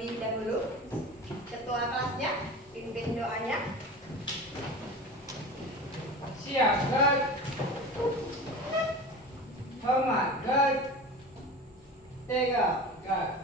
terlebih dahulu. Ketua kelasnya pimpin doanya. Siap, guys. Hormat, guys. Tegak, guys.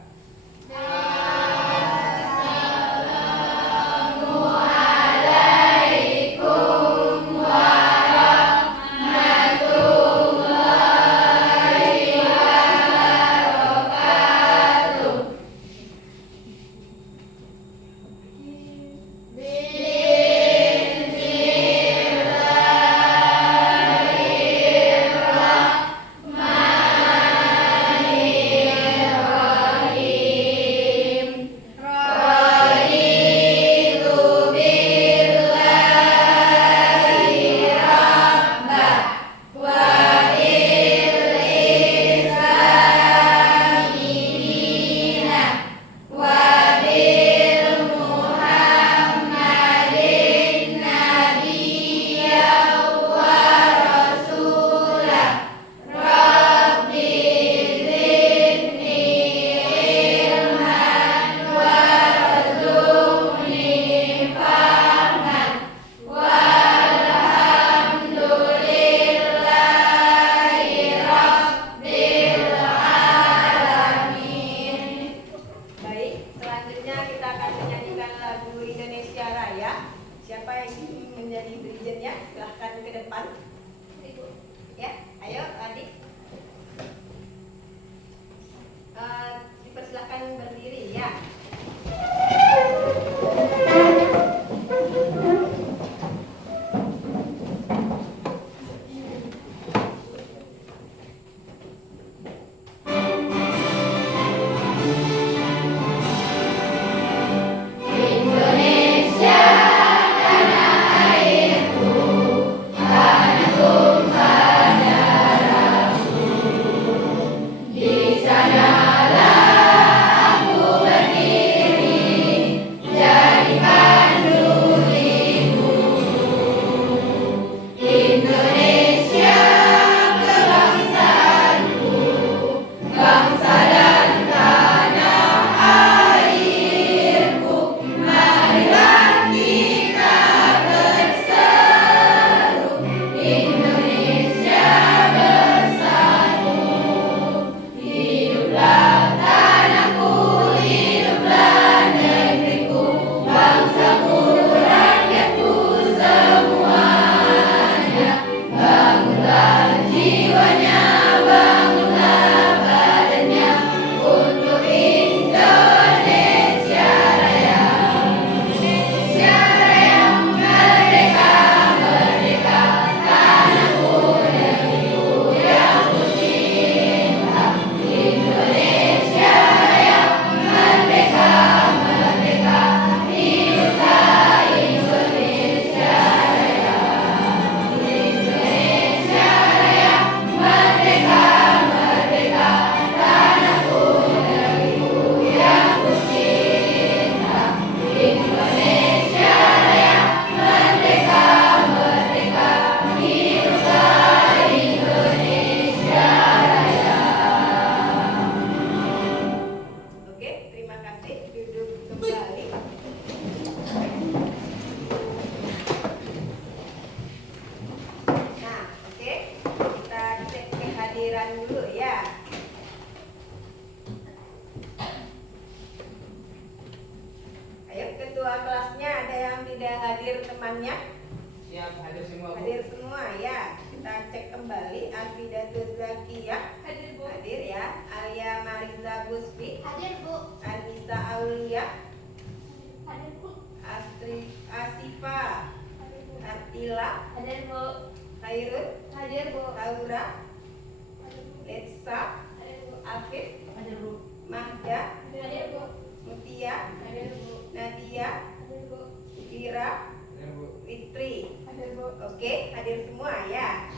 Oke, hadir semua ya.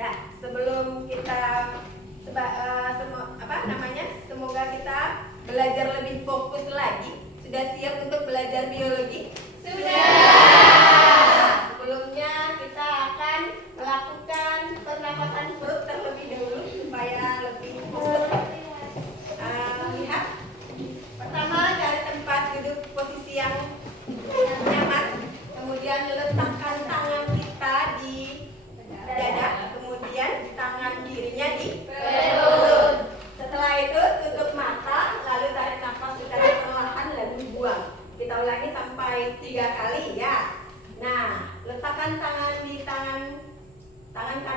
Nah, sebelum kita semoga kita belajar lebih fokus lagi. Sudah siap untuk belajar biologi? Sudah. Nah, sebelumnya kita akan melakukan pernapasan perut terlebih dahulu supaya lebih fokus. Lihat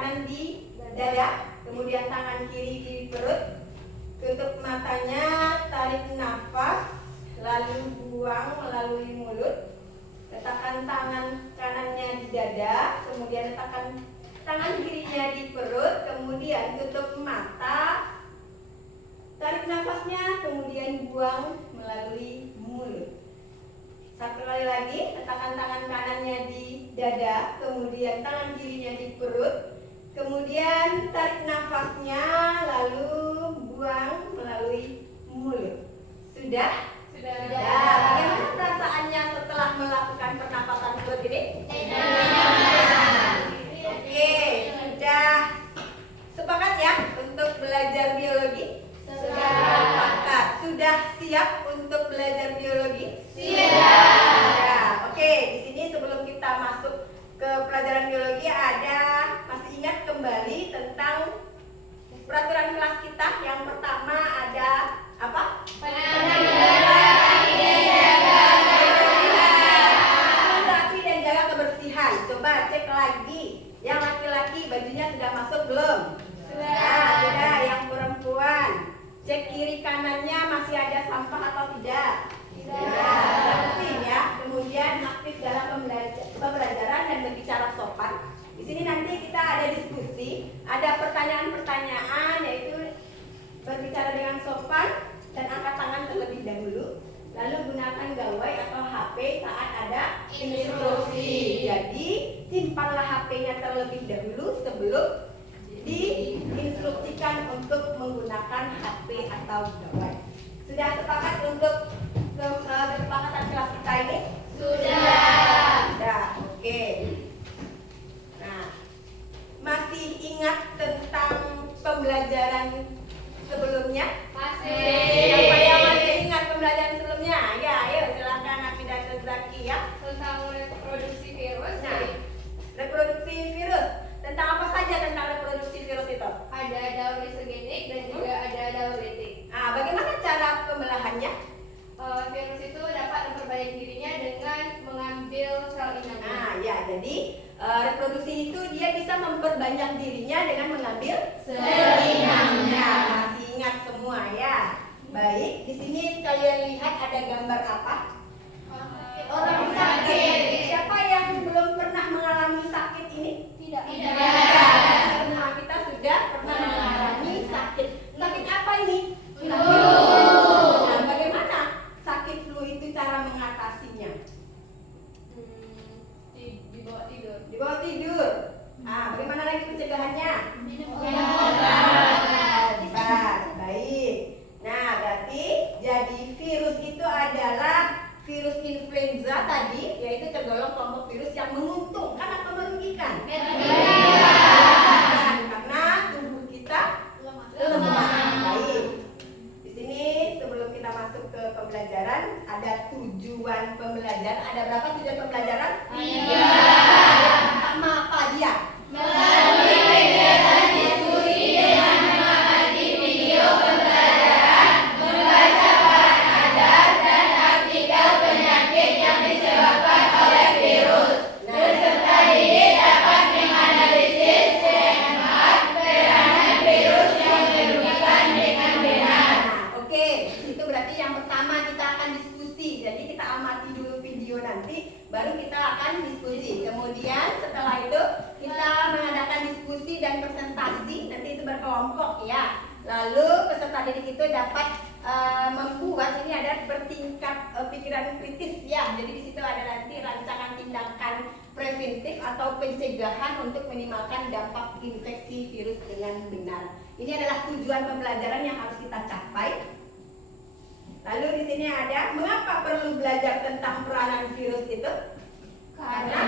kanan di dada, kemudian tangan kiri di perut. Tutup matanya, tarik nafas, lalu buang melalui mulut. Letakkan tangan kanannya di dada, kemudian letakkan tangan kirinya di perut, kemudian tutup mata. Tarik nafasnya, kemudian buang melalui mulut. Satu kali lagi, letakkan tangan kanannya di dada, kemudian tangan kirinya di perut. Kemudian tarik nafasnya, lalu buang melalui mulut. Sudah? Sudah. Ya, bagaimana perasaannya setelah melakukan pernapasan mulut ini? Oke, sudah sepakat ya untuk belajar biologi? Sudah sepakat. Sudah siap untuk belajar biologi? Sudah. Oke, di sini sebelum kita masuk ke pelajaran biologi masih ingat kembali tentang peraturan kelas kita. Yang pertama ada apa? Rapi dan jaga kebersihan. Coba cek lagi. Yang laki-laki bajunya sudah masuk belum? Sudah. Yang perempuan, cek kiri kanannya masih ada sampah atau tidak? Bersih ya. Kemudian aktif dalam pembelajaran dan berbicara sopan. Di sini nanti kita ada diskusi, ada pertanyaan-pertanyaan, yaitu berbicara dengan sopan dan angkat tangan terlebih dahulu. Lalu gunakan gawai atau HP saat ada instruksi. Jadi simpanlah HP-nya terlebih dahulu sebelum diinstruksikan untuk menggunakan HP atau gawai. Sudah sepakat untuk kesepakatan kelas kita ini? Sudah. Oke. Nah, masih ingat tentang pembelajaran sebelumnya? Siapa yang masih ingat pembelajaran sebelumnya? Ya, ayo silakan Afidah dan Zaki ya. Tentang reproduksi virus. Nah, reproduksi virus. Tentang apa saja tentang reproduksi virus itu? Ada daur isogenik dan juga ada daur litik. Nah, bagaimana cara pembelahannya? Virus itu dapat memperbaiki dirinya dengan mengambil sel inangnya. Nah, ya, jadi reproduksi itu dia bisa memperbanyak dirinya dengan mengambil sel inangnya. Masih ingat semua ya? Baik, di sini kalian lihat ada gambar apa? Orang sakit. Siapa yang belum pernah mengalami sakit ini? Tidak. Semua kita sudah pernah mengalami sakit. Sakit apa ini? Flu. Nah, bagaimana sakit flu itu cara mengatasinya? Di bawah tidur. Di bawah tidur. Nah, bagaimana lagi pencegahannya? Minum Obat. Baik. Nah, berarti jadi virus itu adalah virus influenza tadi, yaitu tergolong kelompok virus yang menguntungkan atau merugikan? Karena tubuh kita lemah. Baik. Di sini sebelum kita masuk ke pembelajaran, ada tujuan pembelajaran. Ada berapa tujuan pembelajaran? 3. Pertama apa dia? Melalui kegiatan diskusi dengan mengamati video pembelajaran, membaca bahan ajar dan artikel penyakit yang disebabkan oleh virus. Peserta didik dapat menganalisis CMR peranan virus yang merugikan dengan benar. Oke, itu berarti yang pertama kita akan diskusi. Jadi kita amati dulu video nanti, baru kita akan diskusi. Kemudian setelah itu kita mengadakan diskusi dan presentasi. Nanti itu berkelompok ya. Lalu peserta didik itu dapat membuat, ini ada bertingkat pikiran kritis ya. Jadi di situ ada nanti rancangan tindakan preventif atau pencegahan untuk minimalkan dampak infeksi virus dengan benar. Ini adalah tujuan pembelajaran yang harus kita capai. Lalu di sini ada mengapa perlu belajar tentang peranan virus itu? Karena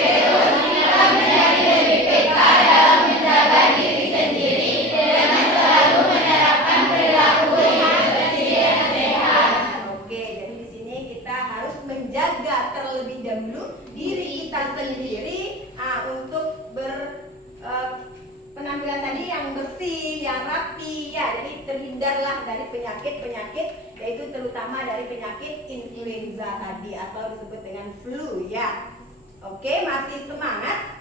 Virus kita menjadi lebih peka dalam menjaga diri sendiri dengan selalu menerapkan perilaku yang bersih dan sehat. Oke, jadi di sini kita harus menjaga terlebih dahulu diri kita sendiri untuk penampilan tadi yang bersih, yang rapi ya. Jadi terhindarlah dari penyakit-penyakit, yaitu terutama dari penyakit influenza tadi atau disebut dengan flu ya. Oke, masih semangat?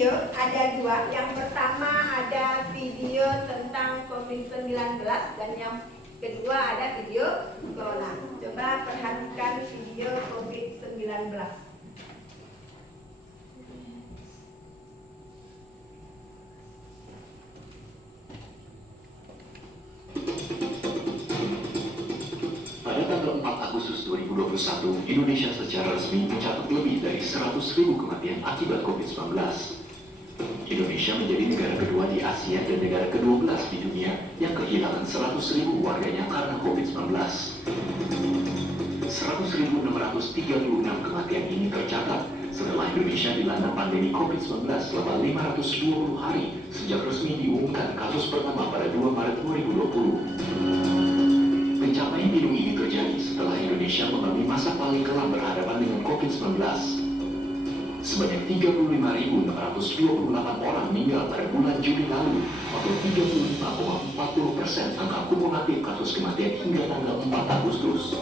video ada dua. Yang pertama ada video tentang COVID-19 dan yang kedua ada video corona. Coba perhatikan video COVID-19. Pada tanggal 4 Agustus 2021, Indonesia secara resmi mencatat lebih dari 100.000 kematian akibat COVID-19. Indonesia menjadi negara kedua di Asia dan negara ke-12 di dunia yang kehilangan 100.000 warganya karena COVID-19. 100.636 kematian ini tercatat setelah Indonesia dilanda pandemi COVID-19 selama 520 hari sejak resmi diumumkan kasus pertama pada 2 Maret 2020. Pencapaian hidung ini terjadi setelah Indonesia mengalami masa paling kelam berhadapan dengan COVID-19. Sebanyak 35.628 orang meninggal pada bulan Juli lalu, atau 35,40% angka kumulatif kasus kematian hingga tanggal 4 Agustus.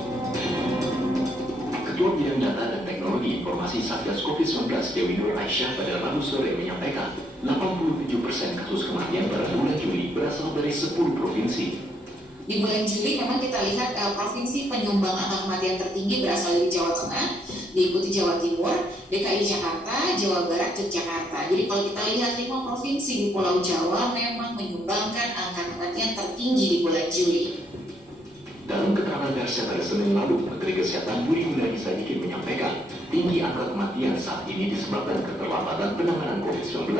Ketua Bidang Data dan Teknologi Informasi Satgas COVID-19 Dewi Nur Aisyah pada Rabu sore menyampaikan, 87% kasus kematian pada bulan Juli berasal dari 10 provinsi. Di bulan Juli memang kita lihat provinsi penyumbang angka kematian tertinggi berasal dari Jawa Tengah, diikuti Jawa Timur, DKI Jakarta, Jawa Barat, Yogyakarta. Jadi kalau kita lihat 5 provinsi di Pulau Jawa memang menyumbangkan angka kematian tertinggi di bulan Juli. Dalam keterangan persnya pada Senin lalu, Menteri Kesehatan Budi Gunadi Sadikin menyampaikan, tinggi angka kematian saat ini disebabkan keterlambatan penanganan COVID-19.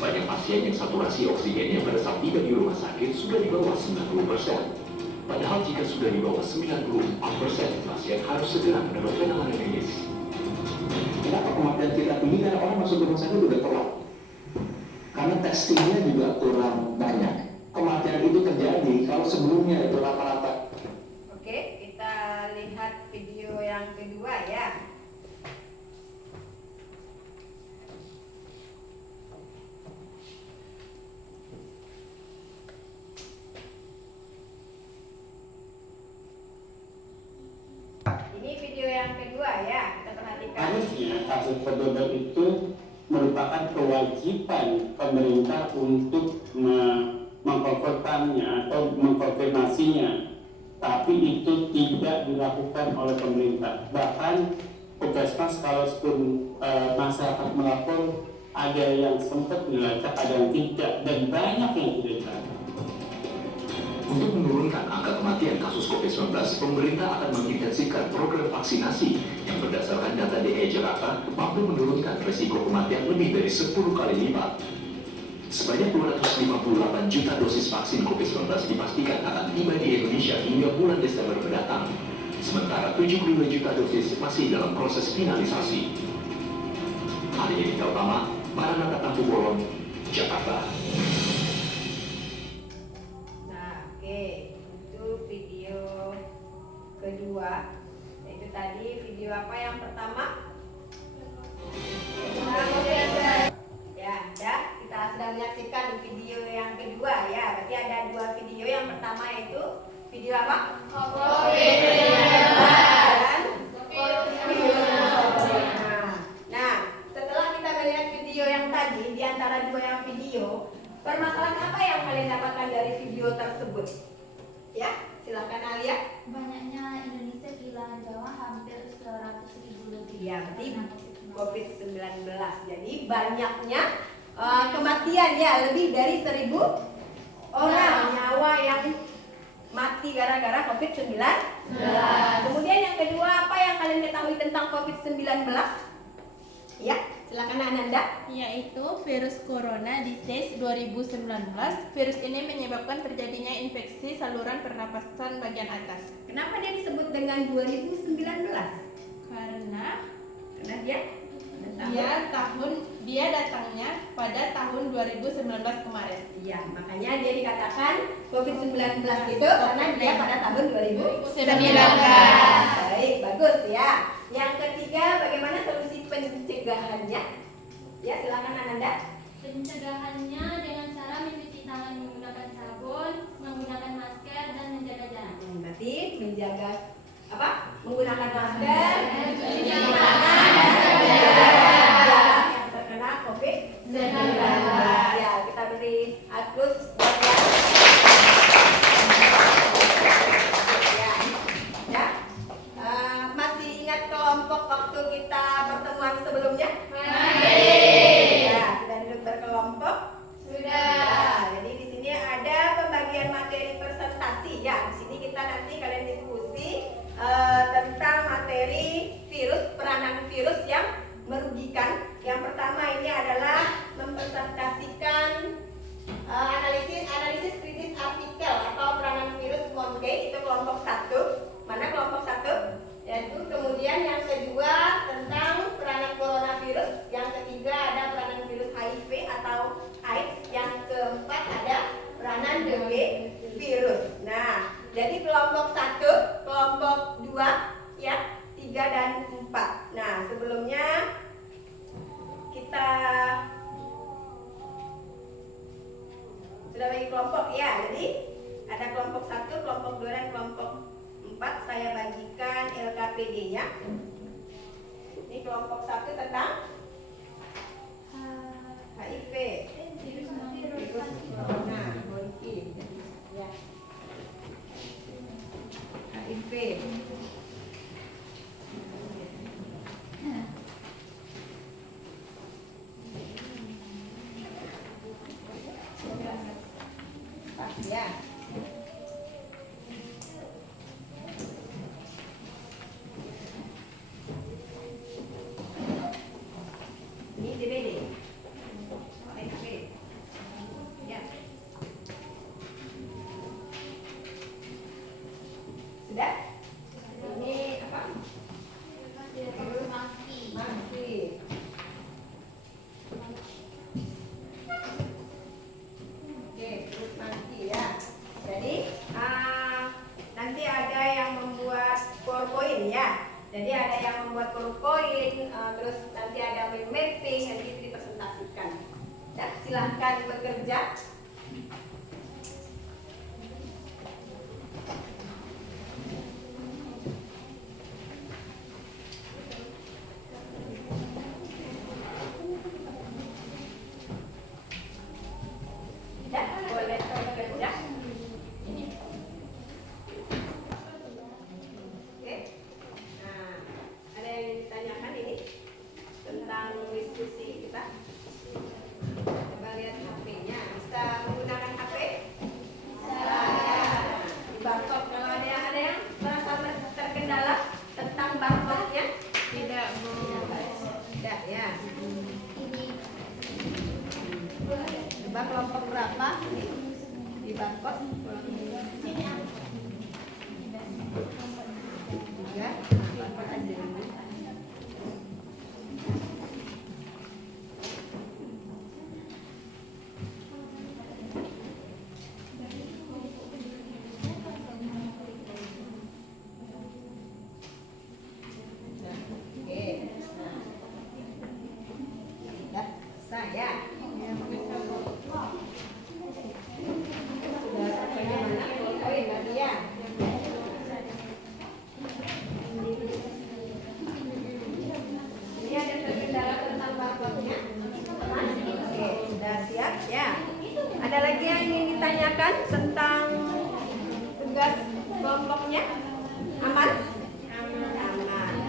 Banyak pasien yang saturasi oksigennya pada saat tiba di rumah sakit sudah di bawah 90%. Padahal jika sudah di bawah 94%, pasien harus segera mendapat penanganan medis. Kenapa kematian kita tinggi? Karena orang masuk rumah sakit udah telat. Karena testingnya juga kurang banyak. Kematian itu terjadi kalau sebelumnya itu rata-rata. Oke, kita lihat video yang kedua ya. Ini video yang kedua ya, kita perhatikan. Harusnya kasus pendodol itu merupakan kewajiban pemerintah untuk mengkonfirmasinya atau mengkonfirmasinya, tapi itu tidak dilakukan oleh pemerintah. Bahkan puskesmas kalaupun masyarakat melapor, ada yang sempat dilacak, ada yang tidak, dan banyak yang tidak dilacak. Untuk menurunkan angka kematian kasus COVID-19, pemerintah akan mengintensifkan program vaksinasi yang berdasarkan data DKI Jakarta mampu menurunkan risiko kematian lebih dari 10 kali lipat. Sebanyak 258 juta dosis vaksin COVID-19 dipastikan akan tiba di Indonesia hingga bulan Desember mendatang. Sementara 72 juta dosis masih dalam proses finalisasi. Hari ini Utama, Maranatha Tampu Bolon, Jakarta. Itu video kedua. Itu tadi video apa yang pertama? Ya, kita sudah menyaksikan video yang kedua ya. Berarti ada dua video. Yang pertama itu video apa? Nah, setelah kita melihat video yang tadi, di antara dua yang video, permasalahan apa yang kalian dapatkan dari video tersebut? Ya, silakan Alia. Banyaknya Indonesia kehilangan nyawa hampir 100.000 lebih. Ya, berarti COVID-19. Jadi banyaknya kematian ya, lebih dari 1.000 orang nyawa yang mati gara-gara COVID-19. Kemudian yang kedua, apa yang kalian ketahui tentang COVID-19? Ya, silakan Ananda. Yaitu virus corona disease 2019. Virus ini menyebabkan terjadinya infeksi saluran pernapasan bagian atas. Kenapa dia disebut dengan 2019? Karena dia datangnya pada tahun 2019 kemarin. iya, makanya dia dikatakan COVID-19 itu karena dia pada tahun 2019. Baik, bagus ya. Yang ketiga, bagaimana solusi pencegahannya? Ya, silakan Ananda. Pencegahannya dengan cara mencuci tangan menggunakan sabun, menggunakan masker, dan menjaga jarak. Berarti menjaga apa? Menggunakan masker, mencuci tangan, dan menjaga jarak yang terkena COVID-19. Ya, kita beri aplaus buat ya. Masih ingat kelompok waktu kita pertemuan sebelumnya? Ya, sudah duduk berkelompok? Sudah. Jadi di sini ada pembagian materi presentasi ya. Di sini kita nanti kalian diskusi tentang materi virus, peranan virus yang merugikan. Yang pertama ini adalah mempresentasikan analisis kritis artikel atau peranan virus Monkey, itu kelompok 1. Mana kelompok 1? Yaitu kemudian yang kedua tentang peranan coronavirus, yang ketiga ada peranan virus HIV atau AIDS, yang keempat ada peranan dengue virus. Nah, jadi kelompok 1, kelompok 2, ya, 3 dan 4. Nah, sebelumnya kita sudah bagi kelompok ya. Jadi ada kelompok 1, kelompok 2 dan kelompok 4. Saya bagikan LKPD-nya. Ini kelompok 1 tentang HIV, virus corona, monkey, ya. HIV. Pas ya. Ini DBD. HIV. Ya. Sudah? Ini apa? Monkey. Oke, terus monkey ya. Jadi nanti ada yang membuat PowerPoint ya. Jadi ada yang membuat PowerPoint, terus nanti ada mind mapping, nanti itu dipresentasikan. Ya, silahkan bekerja. Ya, boleh bekerja. Oke. Nah, ada yang ditanyakan ini tentang diskusi kita. Coba lihat HP-nya. Bisa menggunakan HP? Bisa. Di barcode. Kalau ada yang merasa terkendala tentang barcode-nya? Tidak, Bu. Tidak ya. Coba kelompok berapa di barcode? Ya, barcode aja. Saya ini ada terkendala tentang barcode-nya. Oke, sudah siap ya. Ada lagi yang ingin ditanyakan tentang tugas kelompoknya? Aman? Aman.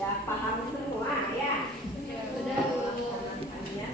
Sudah paham semua ya? Sudah. Ya.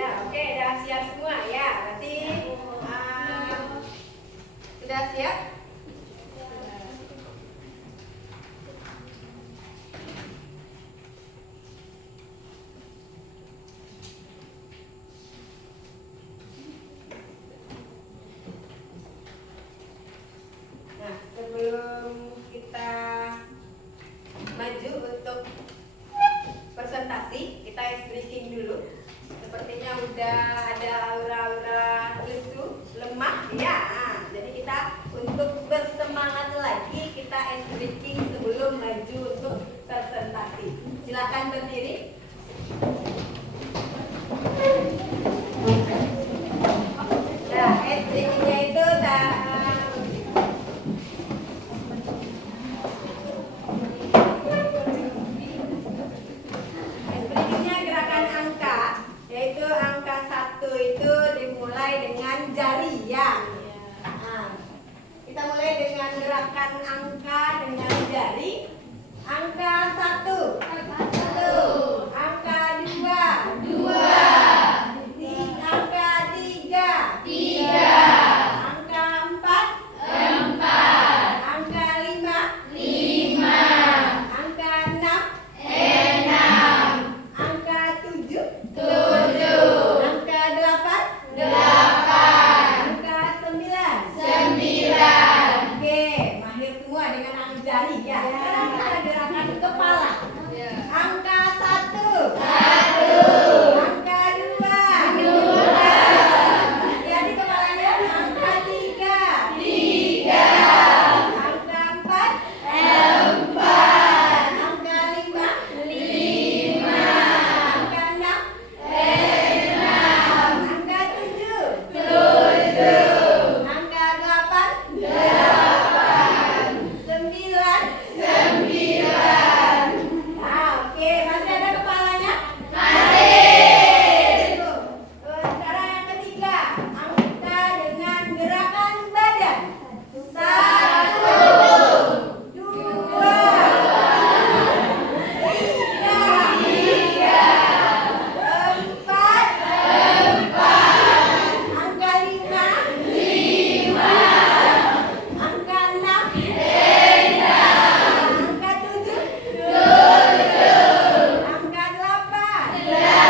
Ya, oke, udah siap semua ya. Berarti sudah siap? Nah, sebelum kita maju untuk presentasi, kita ice breaking dulu. Sepertinya udah ada aura-aura lesu, lemah ya. Nah, jadi kita untuk bersemangat lagi, kita ice breaking sebelum maju untuk presentasi. Silakan berdiri. Nah, ice breakingnya itu gerakan angka, yaitu angka 1 itu dimulai dengan jari ya. Nah, kita mulai dengan gerakan angka dengan jari. Angka 1, 1. Angka 2, 2. Angka 3, 3. Angka 4, 4. Angka 5, 5. Angka 6, 6. Angka 7, 7. Angka 8, 8. Angka 9, 9. Oke, mahir semua dengan angka jari ya. Sekarang kita gerakan kepala. Angka 1, 1. Angka 2, 2. Jadi kepalanya angka 3, 3. Angka 4, 4. Angka 5, 5. Angka 6, 6. Angka 7, 7. Angka 8, 8. 9, 9. Nah, oke, masih ada kepalanya? Masih. Terus sekarang yang ketiga, angka dengan gerakan badan. 1, 2, 3, 4. Angka 5, 5. Angka 6, 6. Angka 7, 7. Angka 8, 8.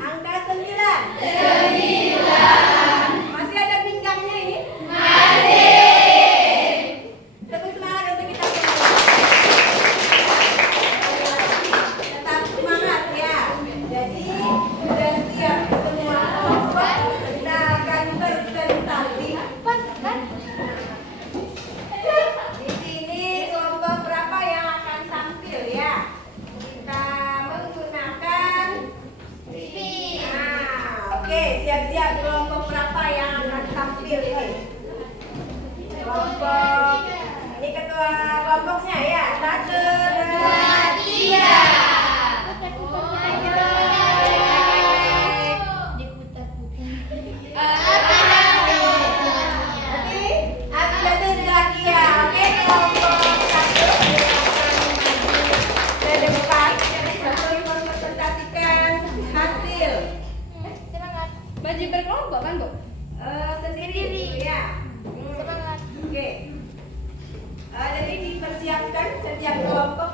Angka 9, 9. Masih ada pinggangnya ini? Masih. Tepuk semangat untuk kita semua. Tetap semangat ya. Jadi sudah siap semua kelompok. Kita akan presentasi. Di sini kelompok berapa yang akan tampil ya? Kita menggunakan oke, siap-siap kelompok berapa yang akan tampil ini? Kelompok ini ketua kelompoknya ya. 1, 2, 3. Berarti Abdul Zakia. Oke, kelompok 1 ke depan untuk mempresentasikan hasil. Baju berkelompok kan, Bu? Sendiri ya. Oke. Jadi dipersiapkan setiap kelompok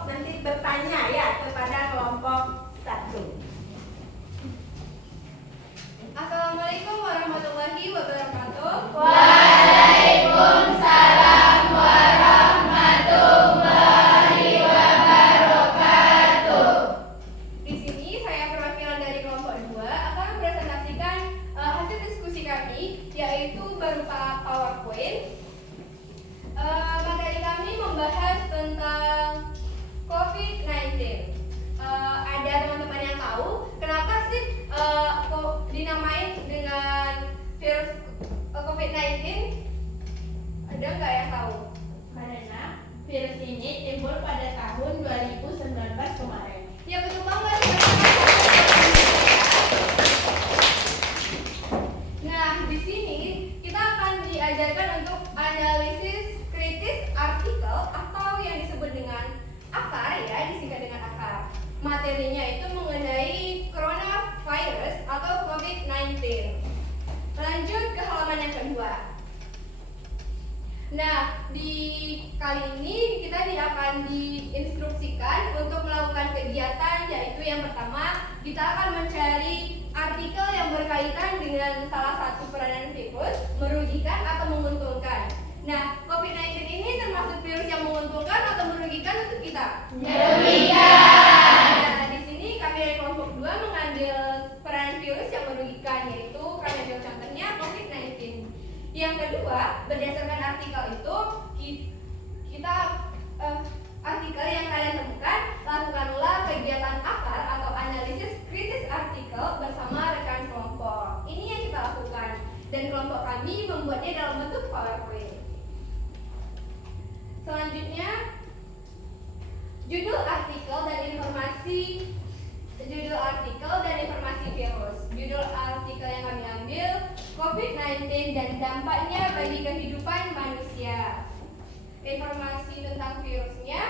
kita akan mencari artikel yang berkaitan dengan salah satu peranan virus, merugikan atau menguntungkan. Nah, COVID-19 ini termasuk virus yang menguntungkan atau merugikan untuk kita? Merugikan. Nah, di sini kami dari kelompok 2 mengambil peranan virus yang merugikan, yaitu kami ambil contohnya COVID-19. Yang kedua, berdasarkan artikel itu, artikel yang kalian temukan, lakukanlah kegiatan akar atau analisis kritis artikel bersama rekan kelompok. Ini yang kita lakukan, dan kelompok kami membuatnya dalam bentuk PowerPoint. Selanjutnya, judul artikel dan informasi virus. Judul artikel yang kami ambil, COVID-19 dan dampaknya bagi kehidupan manusia. Informasi tentang virusnya,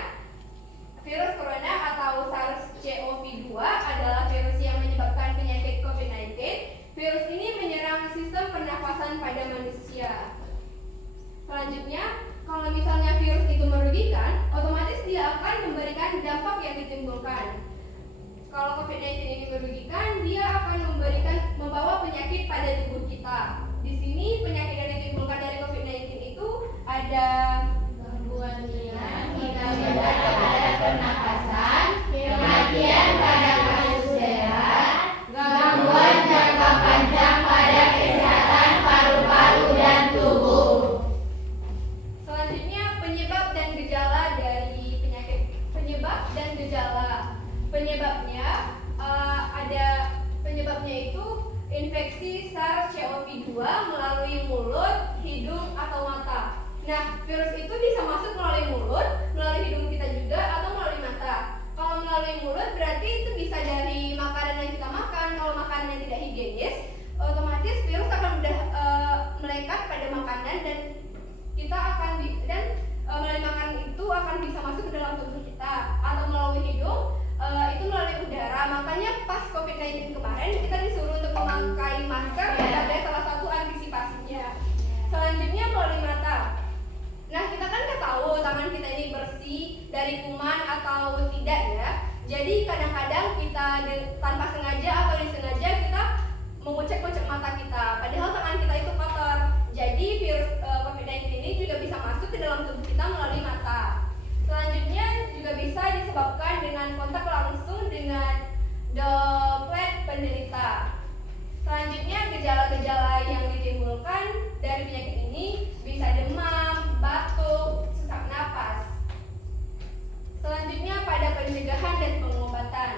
virus corona atau SARS-CoV-2 adalah virus yang menyebabkan penyakit COVID-19. Virus ini menyerang sistem pernafasan pada manusia. Selanjutnya, kalau misalnya virus itu merugikan, otomatis dia akan memberikan dampak yang ditimbulkan. Kalau COVID-19 ini merugikan, dia akan membawa penyakit pada tubuh kita. Di sini penyakit yang ditimbulkan dari COVID-19 itu ada Gangguan hingga pada pernapasan, kematian pada kasus berat, gangguan jangka panjang pada kesehatan paru-paru dan tubuh. Selanjutnya, penyebab dan gejala dari penyakit. Penyebab dan gejala. Penyebabnya itu infeksi SARS-CoV-2 melalui mulut, hidung, atau mata. Nah, virus itu bisa masuk melalui mulut, melalui hidung kita juga, atau melalui mata. Kalau melalui mulut berarti itu bisa dari makanan yang kita makan. Kalau makanan yang tidak higienis, otomatis virus akan mudah melekat pada makanan, dan kita akan melalui makanan itu akan bisa masuk ke dalam tubuh kita. Atau melalui hidung, itu melalui udara. Makanya pas COVID-19 kemarin kita disuruh untuk memakai masker sebagai salah satu antisipasinya. Selanjutnya melalui mata. Nah, kita kan nggak tahu tangan kita ini bersih dari kuman atau tidak ya. Jadi kadang-kadang kita tanpa sengaja atau disengaja kita mengucek-ucek mata kita, padahal tangan kita itu kotor. Jadi virus COVID-19 ini juga bisa masuk ke dalam tubuh kita melalui mata. Selanjutnya juga bisa disebabkan dengan kontak langsung dengan droplet penderita. Selanjutnya, gejala-gejala yang ditimbulkan dari penyakit ini bisa demam, batuk, sesak napas. Selanjutnya, pada pencegahan dan pengobatan.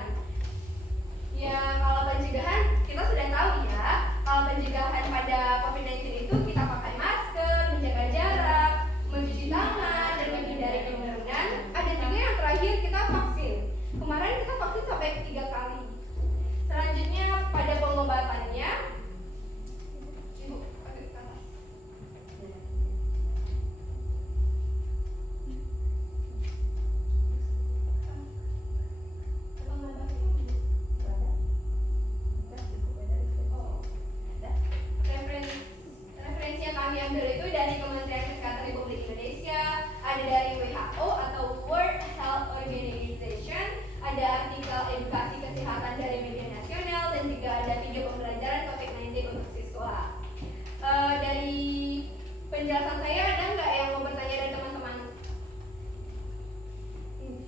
Ya, kalau pencegahan kita sudah tahu ya. Kalau pencegahan pada COVID-19 itu kita pakai masker, menjaga jarak, mencuci tangan, dan menghindari kerumunan. Ada juga yang terakhir, kita vaksin. Kemarin kita vaksin sampai 3 kali. Selanjutnya, pada pengobatannya, Ibu, pakai kertas. Referensi yang kami ambil itu dari Kementerian Kesehatan Republik Indonesia, ada dari WHO atau World Health Organization, ada artikel edukasi kesehatan dari media nasional, dan juga ada video pembelajaran COVID-19 untuk siswa. Dari penjelasan saya, ada nggak yang mau bertanya dari teman-teman?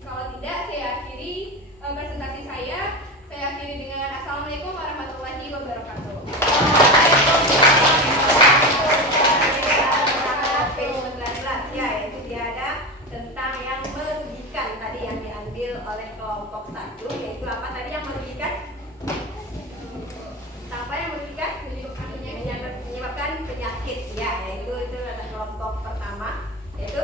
Kalau tidak, saya akhiri presentasi saya. Saya akhiri dengan Assalamualaikum warahmatullahi wabarakatuh. Ya, itu dia ada tentang yang merugikan tadi yang diambil oleh kelompok 1, yaitu apa tadi yang merugikan? Apa yang merugikan? Menyebabkan penyakit ya, yaitu itu ada kelompok pertama, yaitu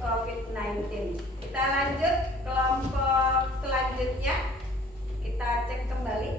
COVID-19. Kita lanjut kelompok selanjutnya. Kita cek kembali.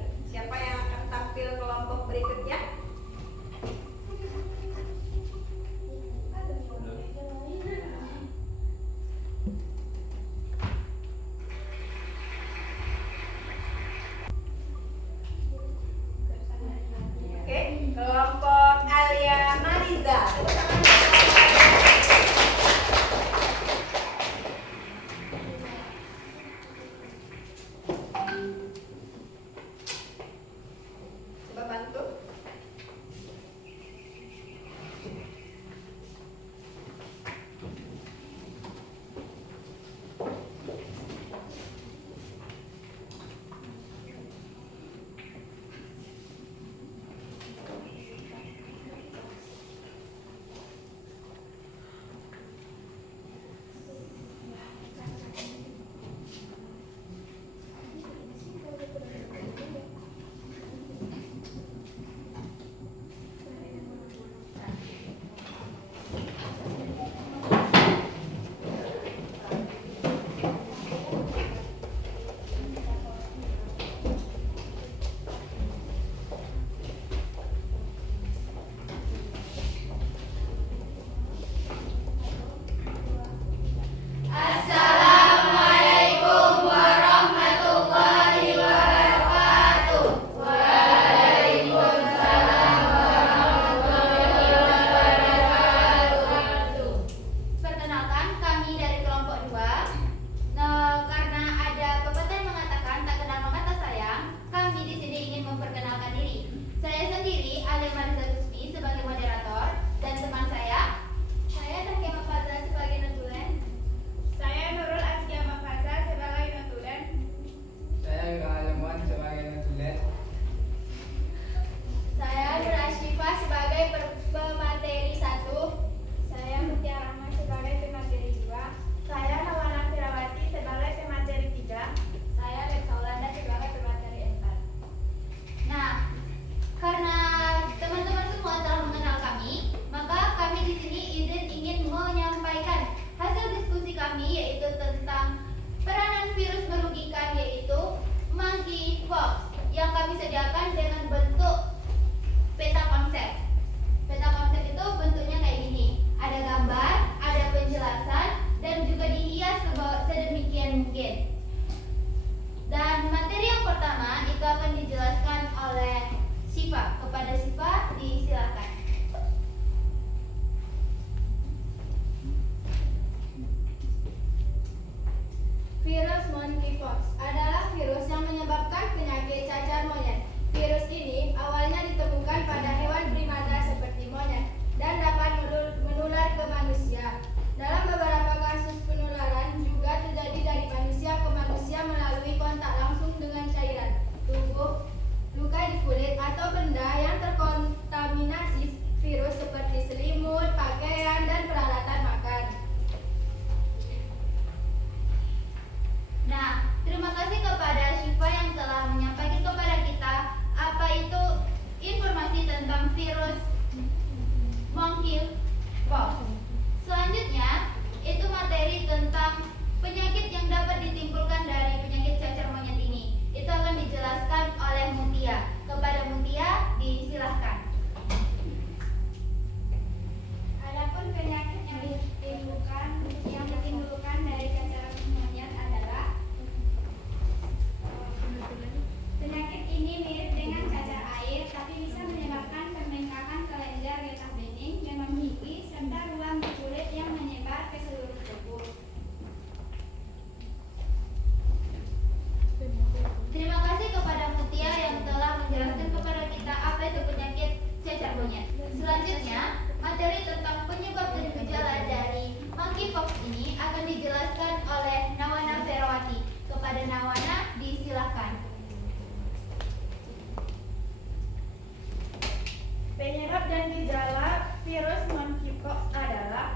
dan gejala virus monkeypox adalah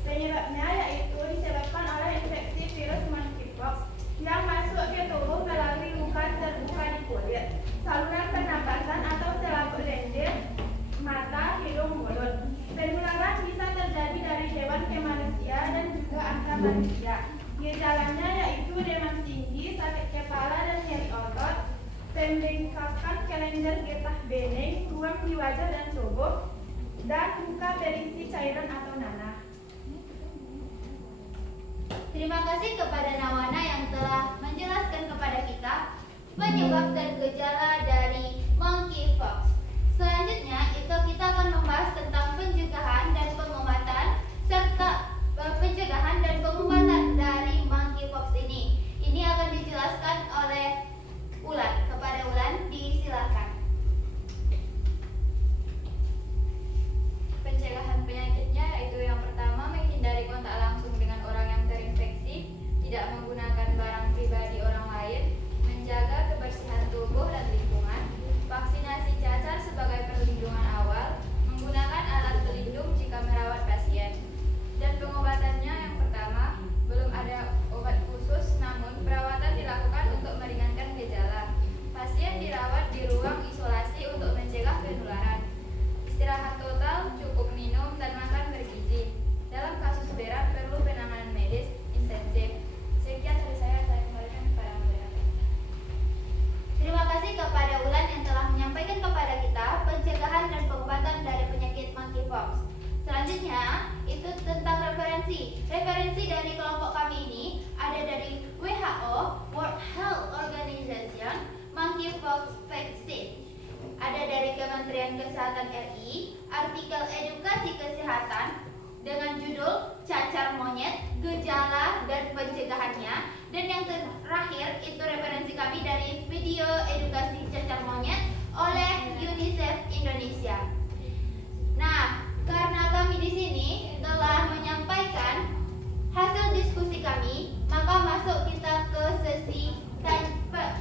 penyebabnya yaitu disebabkan oleh infeksi virus monkeypox yang masuk ke tubuh melalui luka terbuka di kulit, saluran pernapasan atau selaput lendir, mata, hidung, mulut. Penularan bisa terjadi dari hewan ke manusia dan juga antar manusia. Gejalanya yaitu demam tinggi, sakit kepala dan nyeri otot, pembengkakan kelengger getah bening, ruam di wajah dan tubuh, dan luka berisi cairan atau nanah. Terima kasih kepada Nawana yang telah menjelaskan kepada kita penyebab dan gejala dari monkeypox. Selanjutnya itu kita akan membahas tentang pencegahan dan pengobatan serta pencegahan dan pengobatan dari monkeypox ini. Ini akan dijelaskan oleh Ulan. Kepada Ulan disilakan. Pencegahan penyakitnya yaitu yang pertama menghindari kontak langsung dengan orang yang terinfeksi, tidak menggunakan barang pribadi orang lain, menjaga kebersihan tubuh dan lingkungan, vaksinasi cacar sebagai perlindungan awal, menggunakan alat pelindung jika merawat pasien. Dan pengobatannya yang pertama, belum ada obat khusus, namun perawatan dilakukan untuk meringankan gejala. Pasien dirawat di ruang isolasi untuk mencegah penularan. Istirahat total, cukup minum dan makan bergizi. Dalam kasus berat perlu penanganan medis intensif. Sekian dari saya kembalikan kepada moderator. Terima kasih kepada Ulan yang telah menyampaikan kepada kita pencegahan dan pengobatan dari penyakit monkeypox. Selanjutnya itu tentang referensi. Referensi dari kelompok kami ini ada dari WHO, World Health Organization, monkeypox vaccine. Ada dari Kementerian Kesehatan RI, artikel edukasi kesehatan dengan judul Cacar Monyet, Gejala dan Pencegahannya. Dan yang terakhir itu referensi kami dari video edukasi cacar monyet oleh UNICEF Indonesia. Nah, karena kami di sini telah menyampaikan hasil diskusi kami, maka masuk kita ke sesi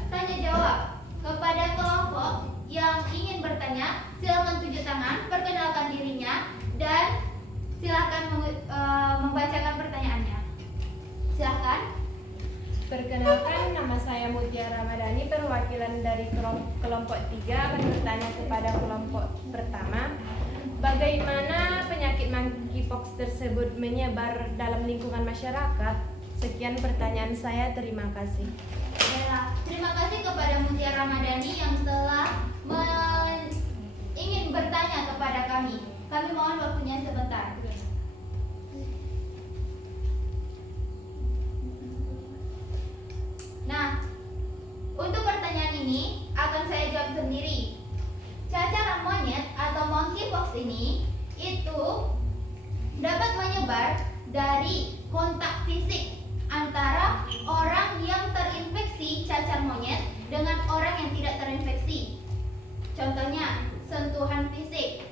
tanya jawab. Kepada kelompok yang ingin bertanya, silakan tunjuk tangan, perkenalkan dirinya, dan silakan membacakan pertanyaannya. Silakan. Perkenalkan, nama saya Mutia Ramadhani, perwakilan dari kelompok 3 akan bertanya kepada kelompok pertama. Bagaimana penyakit monkeypox tersebut menyebar dalam lingkungan masyarakat? Sekian pertanyaan saya, terima kasih. Baiklah, terima kasih kepada Mutia Ramadhani yang telah ingin bertanya kepada kami. Kami mohon waktunya sebentar. Nah, untuk pertanyaan ini akan saya jawab sendiri. Cacar monyet atau monkeypox ini itu dapat menyebar dari kontak fisik antara orang yang terinfeksi cacar monyet dengan orang yang tidak terinfeksi. Contohnya, sentuhan fisik.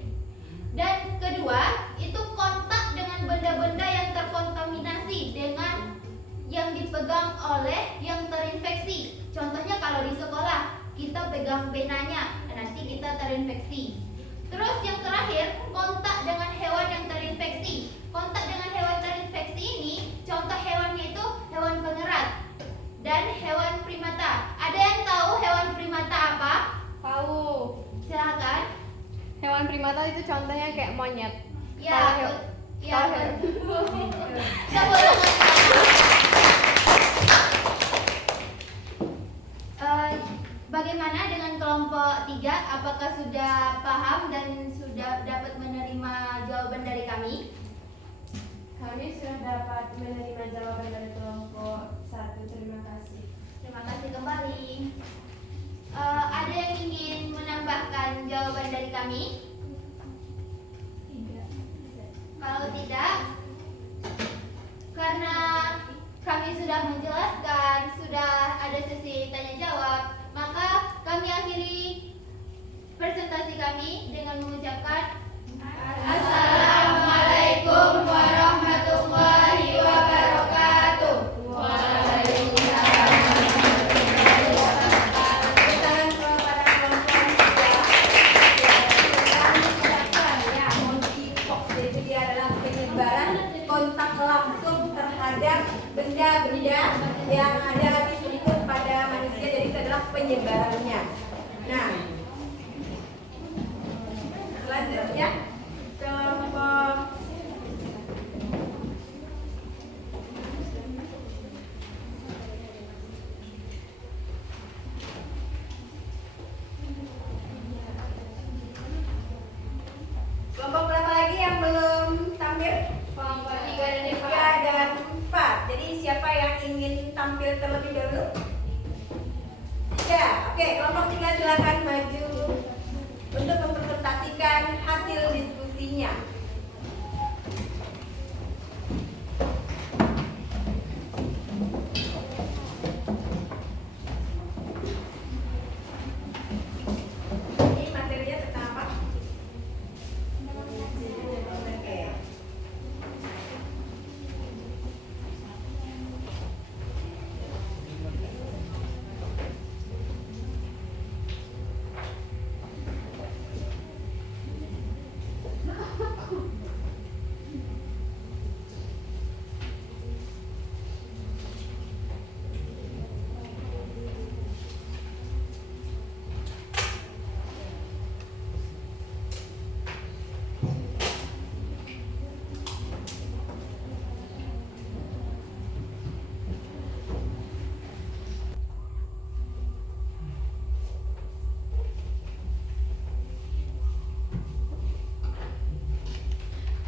Dan kedua, itu kontak dengan benda-benda yang terkontaminasi dengan yang dipegang oleh yang terinfeksi. Contohnya kalau di sekolah, kita pegang penanya, nanti kita terinfeksi. Terus yang terakhir, kontak dengan hewan yang terinfeksi. Kontak dengan hewan terinfeksi ini, contoh hewannya itu hewan pengerat dan hewan primata. Ada yang tahu hewan primata apa? Tahu. Silakan. Hewan primata itu contohnya kayak monyet. Ya, ya. Bagaimana dengan kelompok 3? Apakah sudah paham dan sudah dapat menerima jawaban dari kami? Kami sudah dapat menerima jawaban dari kelompok 1. Terima kasih. Terima kasih kembali. Ada yang ingin menambahkan jawaban dari kami? Kalau tidak, karena kami sudah menjelaskan, sudah ada sesi tanya jawab, maka kami akhiri presentasi kami dengan mengucapkan Assalamualaikum warahmatullahi wabarakatuh. Tangan kepada kelompok 3. Oke, kelompok 3 silakan maju untuk mempresentasikan hasil diskusinya. Ini materinya tentang apa? Oke.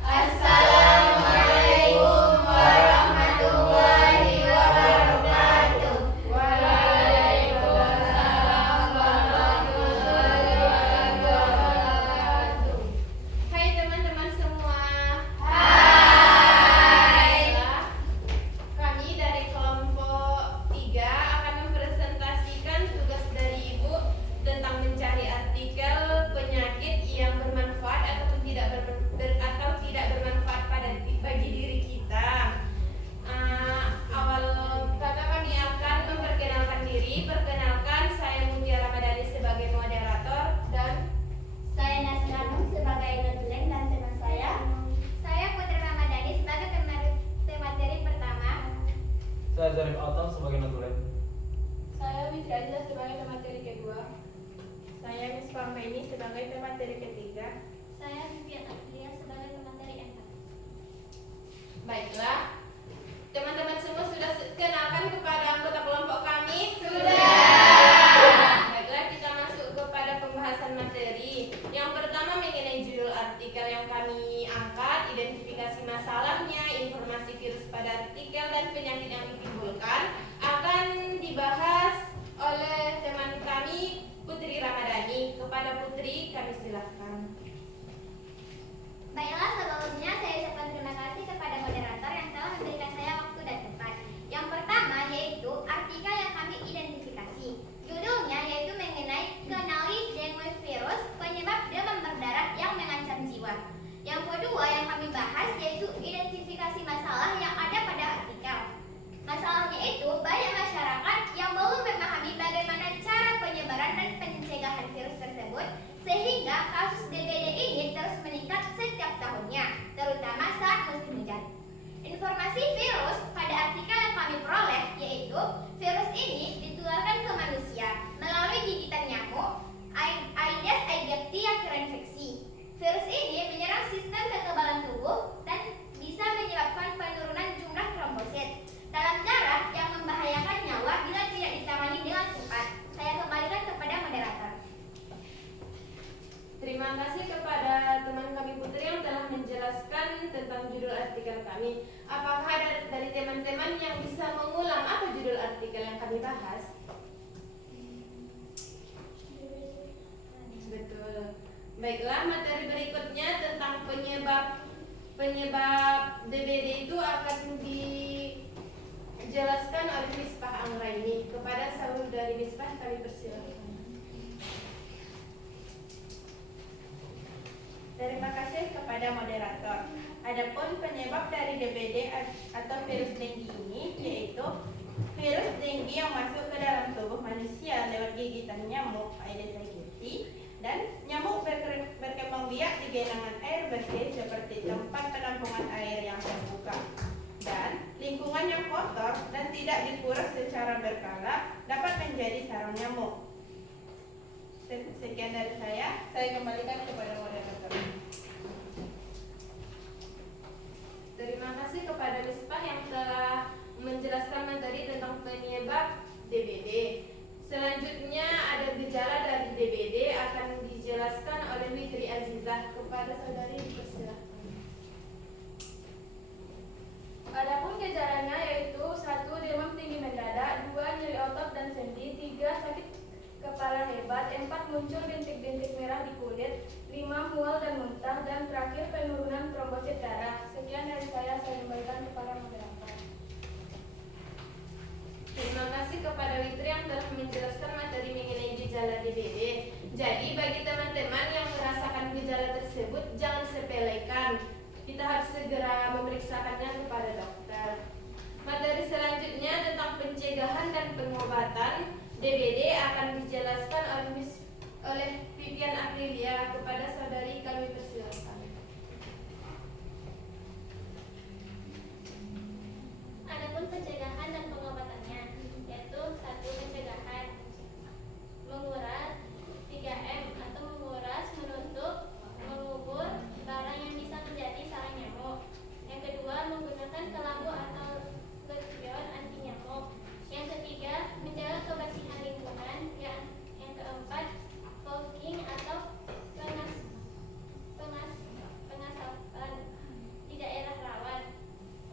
Assalamualaikum warahmatullahi wabarakatuh. Waalaikumsalam warahmatullahi wabarakatuh. Hai teman-teman semua. Hai. Kami dari kelompok 3 akan mempresentasikan tugas dari Ibu tentang mencari artikel penyakit yang bermanfaat ataupun tidak bermanfaat bagi diri kita. Awal kata kami akan memperkenalkan diri. Perkenalkan, saya Mutia Ramadhani sebagai moderator dan Saya Nasranum sebagai notulen dan teman saya Putri Ramadhani sebagai pemateri pertama. Saya Zarif Atal sebagai notulen. saya Witri Aziza sebagai pemateri kedua. Saya Miss Farmaini sebagai pemateri ketiga. Saya Vivian Aprilia sebagai pemateri empat. Baiklah, teman-teman semua sudah kenalkan kepada anggota kelompok kami? Baiklah, kita masuk kepada pembahasan materi. Yang pertama mengenai judul artikel yang kami angkat, identifikasi masalahnya, informasi virus pada artikel dan penyakit yang ditimbulkan akan dibahas oleh teman kami Putri Ramadhani. Kepada Putri kami silahkan. Baiklah, sebelumnya saya ucapkan terima kasih kepada moderator yang telah memberikan saya waktu dan tempat. Yang pertama yaitu artikel yang kami identifikasi. Judulnya yaitu mengenai kenali dengue virus penyebab demam berdarah yang mengancam jiwa. Yang kedua yang kami bahas yaitu identifikasi masalah yang ada pada artikel. Masalahnya itu banyak masyarakat yang belum memahami bagaimana cara penyebaran dan pencegahan virus tersebut, sehingga kasus DBD ini terus meningkat setiap tahunnya, terutama saat musim hujan. Informasi virus pada artikel yang kami peroleh yaitu virus ini ditularkan ke manusia melalui gigitan nyamuk Aedes aegypti yang terinfeksi. Virus ini menyerang sistem kekebalan tubuh dan bisa menyebabkan penurunan jumlah trombosit dalam jarak yang membahayakan nyawa bila tidak ditangani dengan cepat. Saya kembalikan kepada moderator. Terima kasih kepada teman kami Putri yang telah menjelaskan tentang judul artikel kami. Apakah ada dari teman-teman yang bisa mengulang apa judul artikel yang kami bahas? Betul. Baiklah, materi berikutnya tentang penyebab DBD itu akan dijelaskan oleh Misbah Anggraini. Kepada saudari Misbah kami persilakan. Terima kasih kepada moderator. Adapun penyebab dari DBD atau virus dengue ini yaitu virus dengue yang masuk ke dalam tubuh manusia lewat gigitan nyamuk Aedes aegypti dan nyamuk berkembang biak di genangan air bersih seperti tempat penampungan air yang terbuka dan lingkungan yang kotor dan tidak dikuras secara berkala dapat menjadi sarang nyamuk. Sekian dari saya kembalikan kepada moderator. Terima kasih kepada Misbah yang telah menjelaskan materi tentang penyebab DBD. Selanjutnya ada gejala dari DBD akan dijelaskan oleh Witri Azizah. Kepada saudari dipersilakan. Adapun gejalanya yaitu 1. Demam tinggi mendadak, 2. Nyeri otot dan sendi, 3. Sakit kepala 4 muncul bintik-bintik merah di kulit, 5 mual dan muntah, dan terakhir penurunan trombosit darah. Sekian dari saya kembalikan kepada moderator. Terima kasih kepada Witri yang telah menjelaskan materi mengenai gejala DBD. Jadi bagi teman-teman yang merasakan gejala tersebut, jangan sepelekan. Kita harus segera memeriksakannya kepada dokter. Materi selanjutnya tentang pencegahan dan pengobatan DBD akan dijelaskan oleh Vivian Aprilia. Kepada saudari kami persilakan. Adapun pencegahan dan pengobatannya, yaitu 1. Pencegahan menguras 3M atau menguras, menutup, mengubur barang yang bisa menjadi sarang nyamuk. Yang kedua, menggunakan kelambu atau lotion anti nyamuk. Yang ketiga, menjaga kebersihan lingkungan. Yang keempat, fogging atau pengasapan di daerah rawan.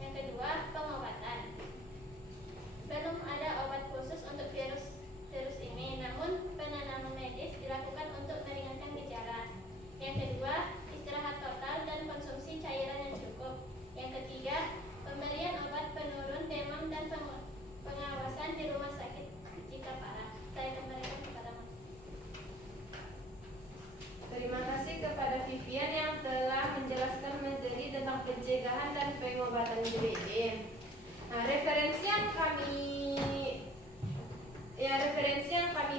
Yang kedua, pengobatan. Belum ada obat khusus untuk virus ini, namun penanaman medis dilakukan untuk meringankan gejala. Yang kedua, istirahat total dan konsumsi cairan yang cukup. Yang ketiga, pemberian obat penurun demam dan pengawasan di rumah sakit jika parah. Saya kembalikan kepada Mas. Terima kasih kepada Vivian yang telah menjelaskan materi tentang pencegahan dan pengobatan DBD. Nah, referensi yang kami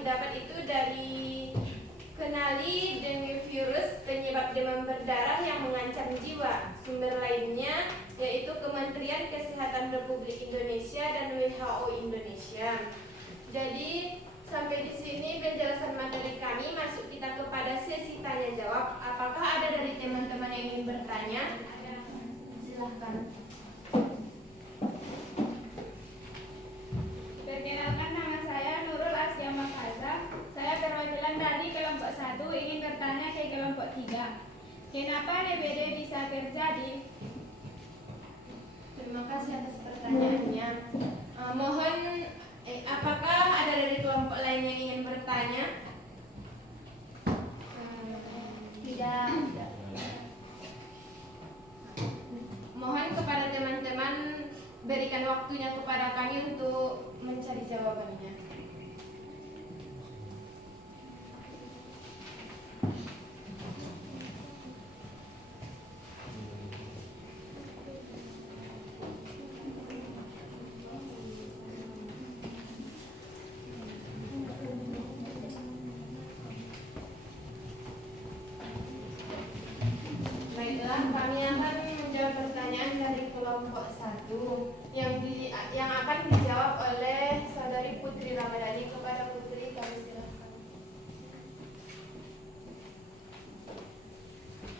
dapat itu dari Kenali dengue virus penyebab demam berdarah yang mengancam jiwa. Sumber lainnya yaitu Kementerian Kesehatan Republik Indonesia dan WHO Indonesia. Jadi sampai di sini penjelasan materi kami. Masuk kita kepada sesi tanya jawab. Apakah ada dari teman-teman yang ingin bertanya? Silahkan. Perkenalkan, nama saya Nurul Asya Makaza. Saya perwakilan dari kelompok 1 ingin bertanya ke kelompok 3. Kenapa DBD bisa terjadi? Terima kasih atas pertanyaannya. Mohon, apakah ada dari kelompok lain yang ingin bertanya? Tidak. Mohon kepada teman-teman berikan waktunya kepada kami untuk mencari jawabannya. Baiklah, kami akan menjawab pertanyaan dari kelompok 1 yang akan dijawab oleh saudari Putri Ramadhani. Kepada Putri kami silakan.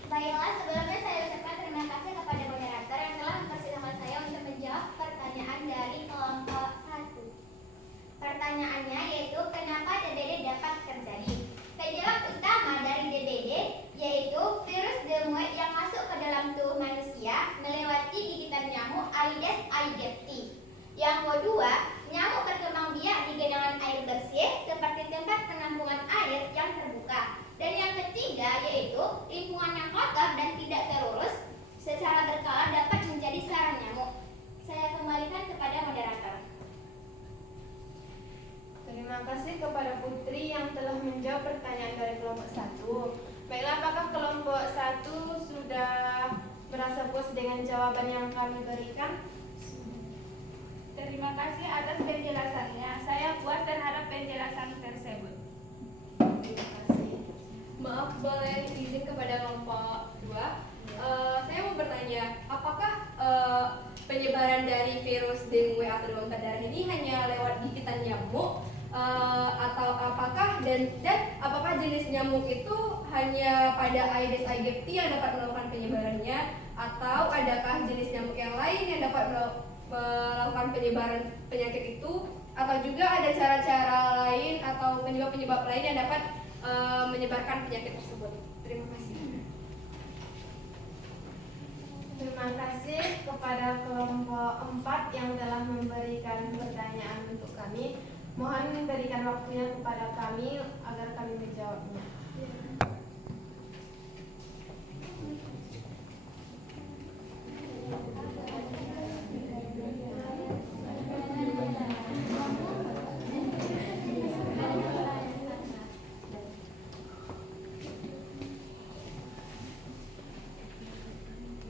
Baiklah, sebelumnya saya ucapkan terima kasih kepada moderator yang telah mempersilahkan saya untuk menjawab pertanyaan dari kelompok 1. Pertanyaannya yaitu kenapa DBD dapat terjadi? Penyebab utama dari DBD yaitu virus dengue yang masuk ke dalam tubuh manusia melewati gigitan nyamuk Aedes aegypti. Yang kedua, nyamuk berkembang biak di genangan air bersih seperti tempat penampungan air yang terbuka. Dan yang ketiga yaitu lingkungan yang kotor dan tidak terurus secara berkala dapat menjadi sarang nyamuk. Saya kembalikan kepada moderator. Terima kasih kepada Putri yang telah menjawab pertanyaan dari kelompok 1. Baiklah, apakah kelompok 1 sudah merasa puas dengan jawaban yang kami berikan? Terima kasih atas penjelasannya. Saya puas terhadap penjelasan tersebut. Terima kasih. Maaf, boleh izin kepada kelompok 2. Saya mau bertanya, apakah penyebaran dari virus dengue atau demam berdarah ini hanya lewat gigitan nyamuk atau apakah dan apakah jenis nyamuk itu hanya pada Aedes aegypti yang dapat melakukan penyebarannya, atau adakah jenis nyamuk yang lain yang dapat melakukan penyebaran penyakit itu, atau juga ada cara-cara lain atau penyebab-penyebab lain yang dapat menyebarkan penyakit tersebut. Terima kasih. Terima kasih kepada kelompok 4 yang telah memberikan pertanyaan untuk kami. Mohon berikan waktunya kepada kami agar kami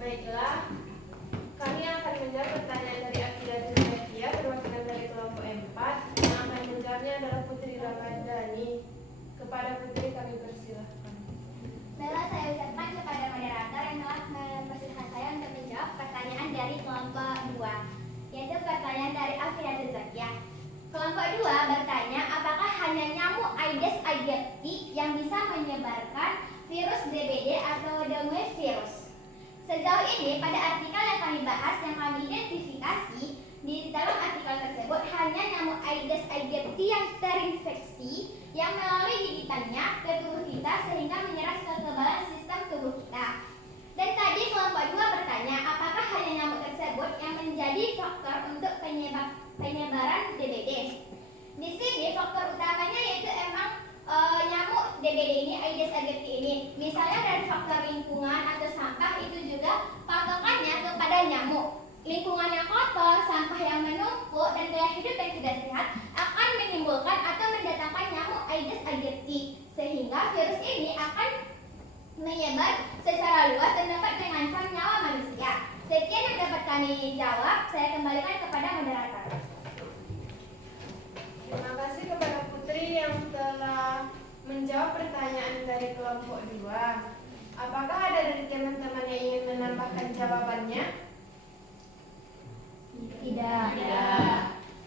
Baiklah, kami akan menjawab pertanyaan dari Akida dan Zakia, perwakilan dari kelompok 4. Yang akan menjawabnya adalah Putri Ramadhani. Kepada Putri kami persilahkan. Baiklah, saya ucapkan kepada moderator yang telah mempersilahkan saya untuk menjawab pertanyaan dari kelompok 2, yaitu pertanyaan dari Akida dan Zakia. Kelompok 2 bertanya, apakah hanya nyamuk Aedes aegypti yang bisa menyebarkan virus DBD atau dengue virus? Sejauh ini, pada artikel yang kami bahas, yang kami identifikasi, di dalam artikel tersebut hanya nyamuk Aedes aegypti yang terinfeksi yang melalui gigitannya ke tubuh kita sehingga menyerang kekebalan sistem tubuh kita. Dan tadi kelompok 2 bertanya, apakah hanya nyamuk tersebut yang menjadi faktor untuk penyebaran DBD? Di sini faktor utamanya yaitu emang nyamuk DBD ini, Aedes aegypti ini. Misalnya dari faktor lingkungan atau sampah, itu juga patokannya kepada nyamuk. Lingkungan yang kotor, sampah yang menumpuk, dan gaya hidup yang tidak sehat akan menimbulkan atau mendatangkan nyamuk Aedes aegypti, sehingga virus ini akan menyebar secara luas dan dapat mengancam nyawa manusia. Sekian yang dapat kami jawab. Saya kembalikan kepada moderator. Terima kasih kepada Putri yang telah menjawab pertanyaan dari kelompok 2. Apakah ada dari teman-teman yang ingin menambahkan jawabannya? Tidak.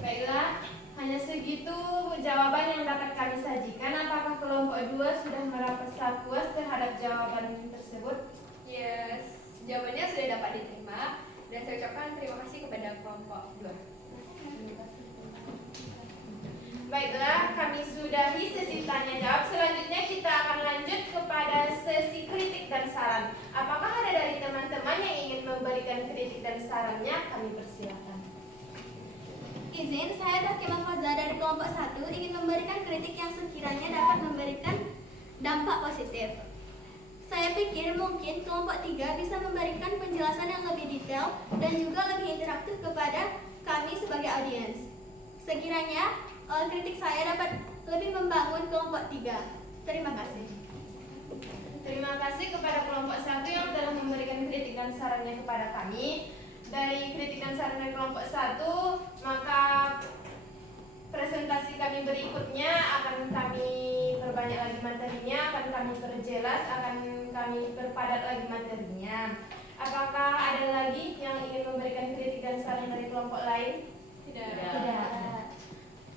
Baiklah, hanya segitu jawaban yang dapat kami sajikan. Apakah kelompok 2 sudah merasa puas terhadap jawaban tersebut? Yes, jawabannya sudah dapat diterima dan saya ucapkan terima kasih kepada kelompok 2. Baiklah, kami sudahi sesi tanya jawab. Selanjutnya kita akan lanjut kepada sesi kritik dan saran. Apakah ada dari teman-teman yang ingin memberikan kritik dan sarannya? Kami persilakan. Izin, saya Takima Faza dari kelompok 1 ingin memberikan kritik yang sekiranya dapat memberikan dampak positif. Saya pikir mungkin kelompok 3 bisa memberikan penjelasan yang lebih detail dan juga lebih interaktif kepada kami sebagai audiens. Sekiranya kritik saya dapat lebih membangun kelompok 3. Terima kasih. Terima kasih kepada kelompok 1 yang telah memberikan kritik dan sarannya kepada kami. Dari kritik dan saran dari kelompok 1, maka presentasi kami berikutnya akan kami perbanyak lagi materinya, akan kami perjelas, akan kami perpadat lagi materinya. Apakah ada lagi yang ingin memberikan kritik dan saran dari kelompok lain? Tidak.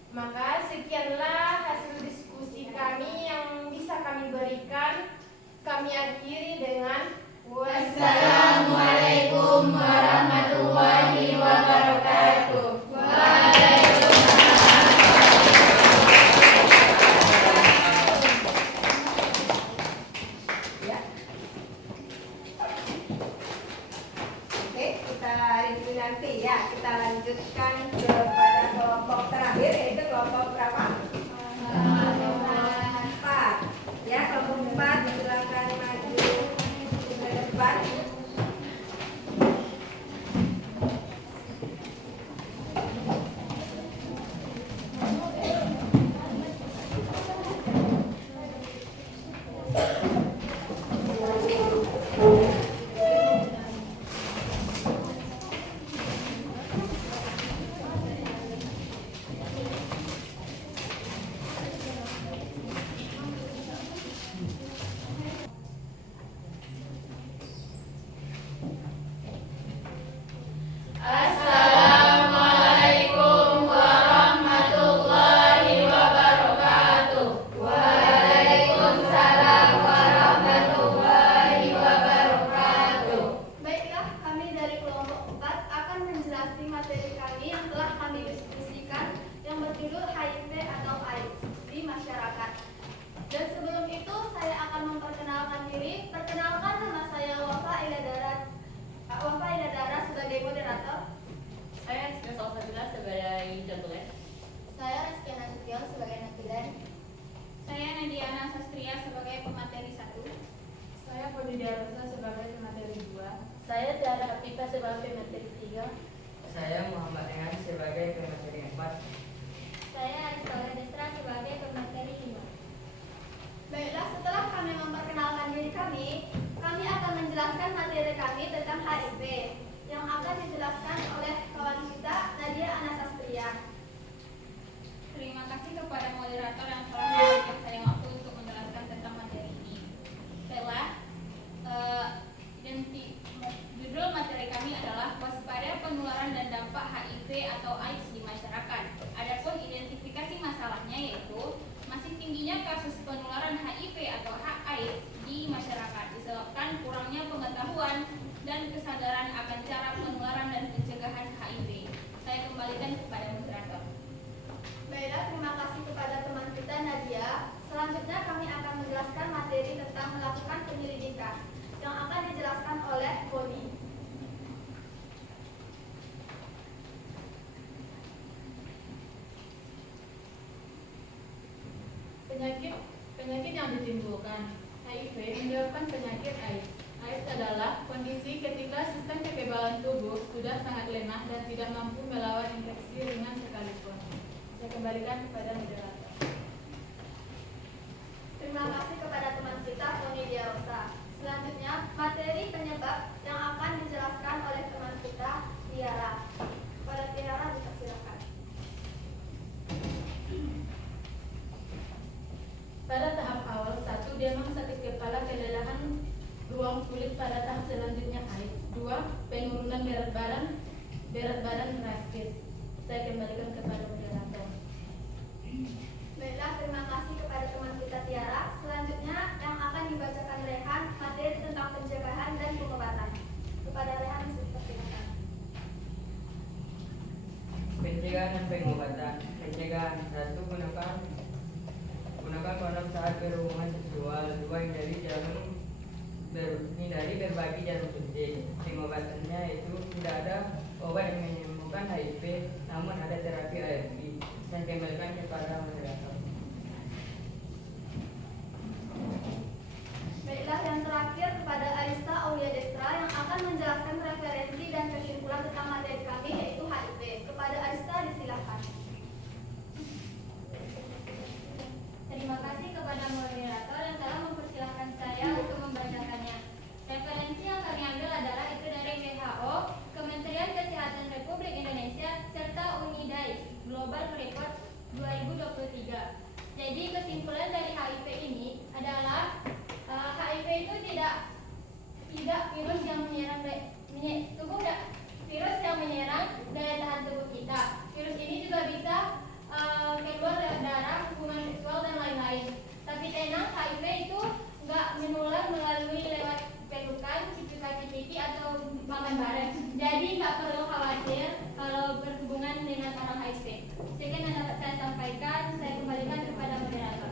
Maka sekianlah hasil diskusi kami yang bisa kami berikan. Kami akhiri dengan wassalamualaikum warahmatullahi wabarakatuh. Oke, kita review nanti ya. Kita lanjutkan kepada kelompok terakhir, yaitu kelompok berapa? 4. Ya, kelompok 4 silakan maju ke depan. Assalamualaikum warahmatullahi wabarakatuh. Waalaikumsalam warahmatullahi wabarakatuh. Baiklah, kami dari kelompok 4 akan menjelaskan materi kami yang telah kami diskusikan yang berjudul HIV atau AIDS di masyarakat. Dan sebelum itu saya akan memperkenalkan diri. Perkenalkan, nama saya Wafa Iladara sebagai moderator. Saya Rizka Salsabila sebagai jadwalnya. Saya Rizky Nasution sebagai netizen. Saya Nadiana Sastria sebagai pemateri 1. Saya Fadida Rosa sebagai pemateri 2. Saya Tiara Apika sebagai pemateri 3. Saya Muhammad Rehan sebagai pemateri 4. Saya Arista Destra sebagai pemateri 5. Baiklah, setelah kami memperkenalkan diri kami akan menjelaskan menjelaskan materi kami tentang HIV yang akan dijelaskan oleh kawan kita Nadia Anasastria. Terima kasih kepada moderator yang telah memberikan saya waktu untuk menjelaskan tentang materi ini. Baiklah, judul materi kami adalah waspada penularan dan dampak HIV atau AIDS di masyarakat. Adapun identifikasi masalahnya yaitu masih tingginya kasus penularan HIV atau AIDS di masyarakat disebabkan kurangnya pengetahuan dan kesadaran akan cara penularan dan pencegahan HIV. Saya kembalikan kepada moderator. Baiklah, terima kasih kepada teman kita Nadia. Selanjutnya kami akan menjelaskan materi tentang melakukan penyelidikan yang akan dijelaskan oleh Boni. Penyakit yang ditimbulkan HIV menyebabkan penyakit AIDS. AIDS adalah kondisi ketika sistem kekebalan tubuh sudah sangat lemah dan tidak mampu melawan infeksi ringan sekalipun. Saya kembalikan kepada moderator. Terima kasih kepada teman kita Tony Diarosa. Selanjutnya materi penyebab yang akan dijelaskan oleh teman kita Tiara. Kepada Tiara dipersilakan. Pada tahap awal 1, demam, sakit kepala, kelelahan ruang kulit. Pada tahap selanjutnya AIDS. 2, penurunan berat badan drastis. Saya kembalikan kepada moderator. Baiklah, terima kasih kepada teman kita Tiara. Selanjutnya yang akan dibacakan Rehan materi tentang pencegahan dan pengobatan. Kepada Rehan dipersilakan. Pencegahan dan pengobatan. Pencegahan 1, gunakan kondom saat berhubungan seksual. 2, hindari berbagi jarum suntik. Pengobatannya itu tidak ada obat yang menyembuhkan HIV, namun ada terapi ARV. Saya kembalikan kepada moderator. Baiklah, yang terakhir kepada Arista Aulia Destra yang akan menjelaskan referensi dan kesimpulan tentang materi kami yaitu HIV. Kepada Arista disilakan. Terima kasih kepada moderator yang telah mempersilahkan saya untuk membacakannya. Referensi yang kami ambil adalah itu dari WHO, Kementerian Kesehatan Republik Indonesia, serta UNIDAIS Global Report 2023. Jadi kesimpulan dari HIV ini adalah HIV itu tidak virus yang menyerang tubuh, virus yang menyerang daya tahan tubuh kita. Virus ini juga bisa keluar lewat darah, hubungan seksual dan lain-lain. Tapi tenang, HIV itu nggak menular melalui lewat pelukan, cipi atau makan bareng. Jadi nggak perlu khawatir kalau berhubungan dengan orang HIV. Sekian yang dapat saya sampaikan. Saya kembalikan kepada moderator.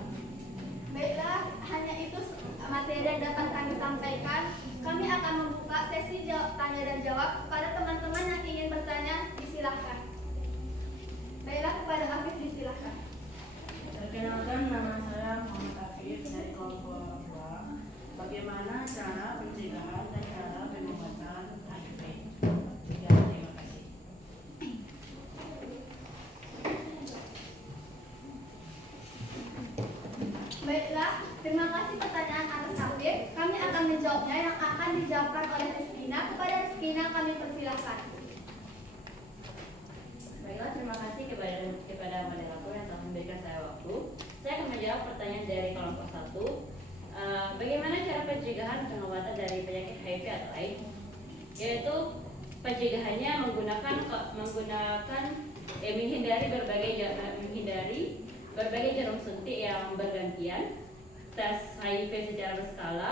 Baiklah, hanya itu materi yang dapat kami sampaikan. Kami akan membuka sesi tanya dan jawab. Kepada teman-teman yang ingin bertanya, disilahkan. Baiklah, kepada Afif disilahkan. Perkenalkan, nama saya Muhammad Afif dari kelompok 2. Bagaimana cara pencegahan dan cara pengobatan HIV? Terima kasih. Baiklah, terima kasih pertanyaan atas Afif. Kami akan menjawabnya yang akan dijawabkan oleh Rizkina. Kepada Rizkina kami persilahkan. Baiklah, terima kasih kepada moderator yang telah memberikan saya waktu. Saya akan menjawab pertanyaan dari kelompok 1. Bagaimana cara pencegahan dan pengobatan dari penyakit HIV atau AIDS? Yaitu pencegahannya menghindari berbagai jarum suntik yang bergantian, tes HIV secara berskala,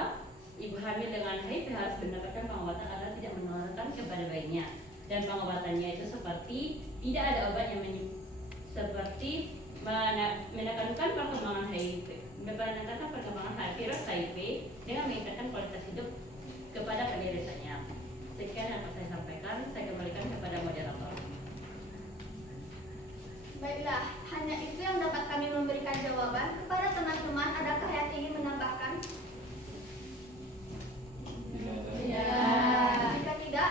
ibu hamil dengan HIV harus mendapatkan pengobatan agar tidak menularkan kepada bayinya. Dan pengobatannya itu seperti tidak ada obat yang seperti menekankan perkembangan HIV, virus HIV dengan meningkatkan kualitas hidup kepada penderitanya. Sekian yang akan saya sampaikan. Saya kembalikan kepada moderator. Baiklah, hanya itu yang dapat kami memberikan jawaban. Kepada teman-teman, adakah yang ingin menambahkan? Jika tidak,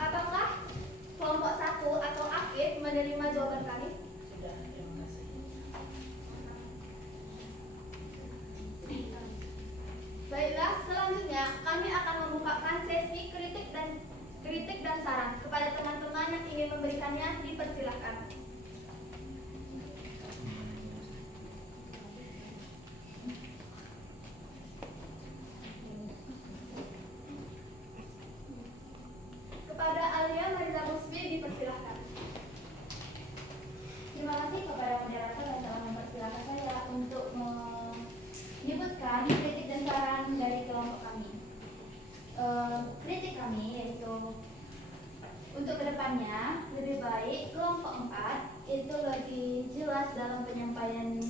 apakah kelompok 1 atau Afif menerima jawaban kami? Sudah, terima kasih. Baiklah, selanjutnya kami akan membukakan kritik dan saran. Kepada teman-teman yang ingin memberikannya, dipersilahkan. Kepada Alia Mariza Musbi, dipersilahkan. Terima kasih kepada moderator yang telah mempersilahkan saya untuk menyebutkan kritik dan saran dari kelompok kami. Kritik kami yaitu untuk kedepannya lebih baik kelompok 4 itu lebih jelas dalam penyampaian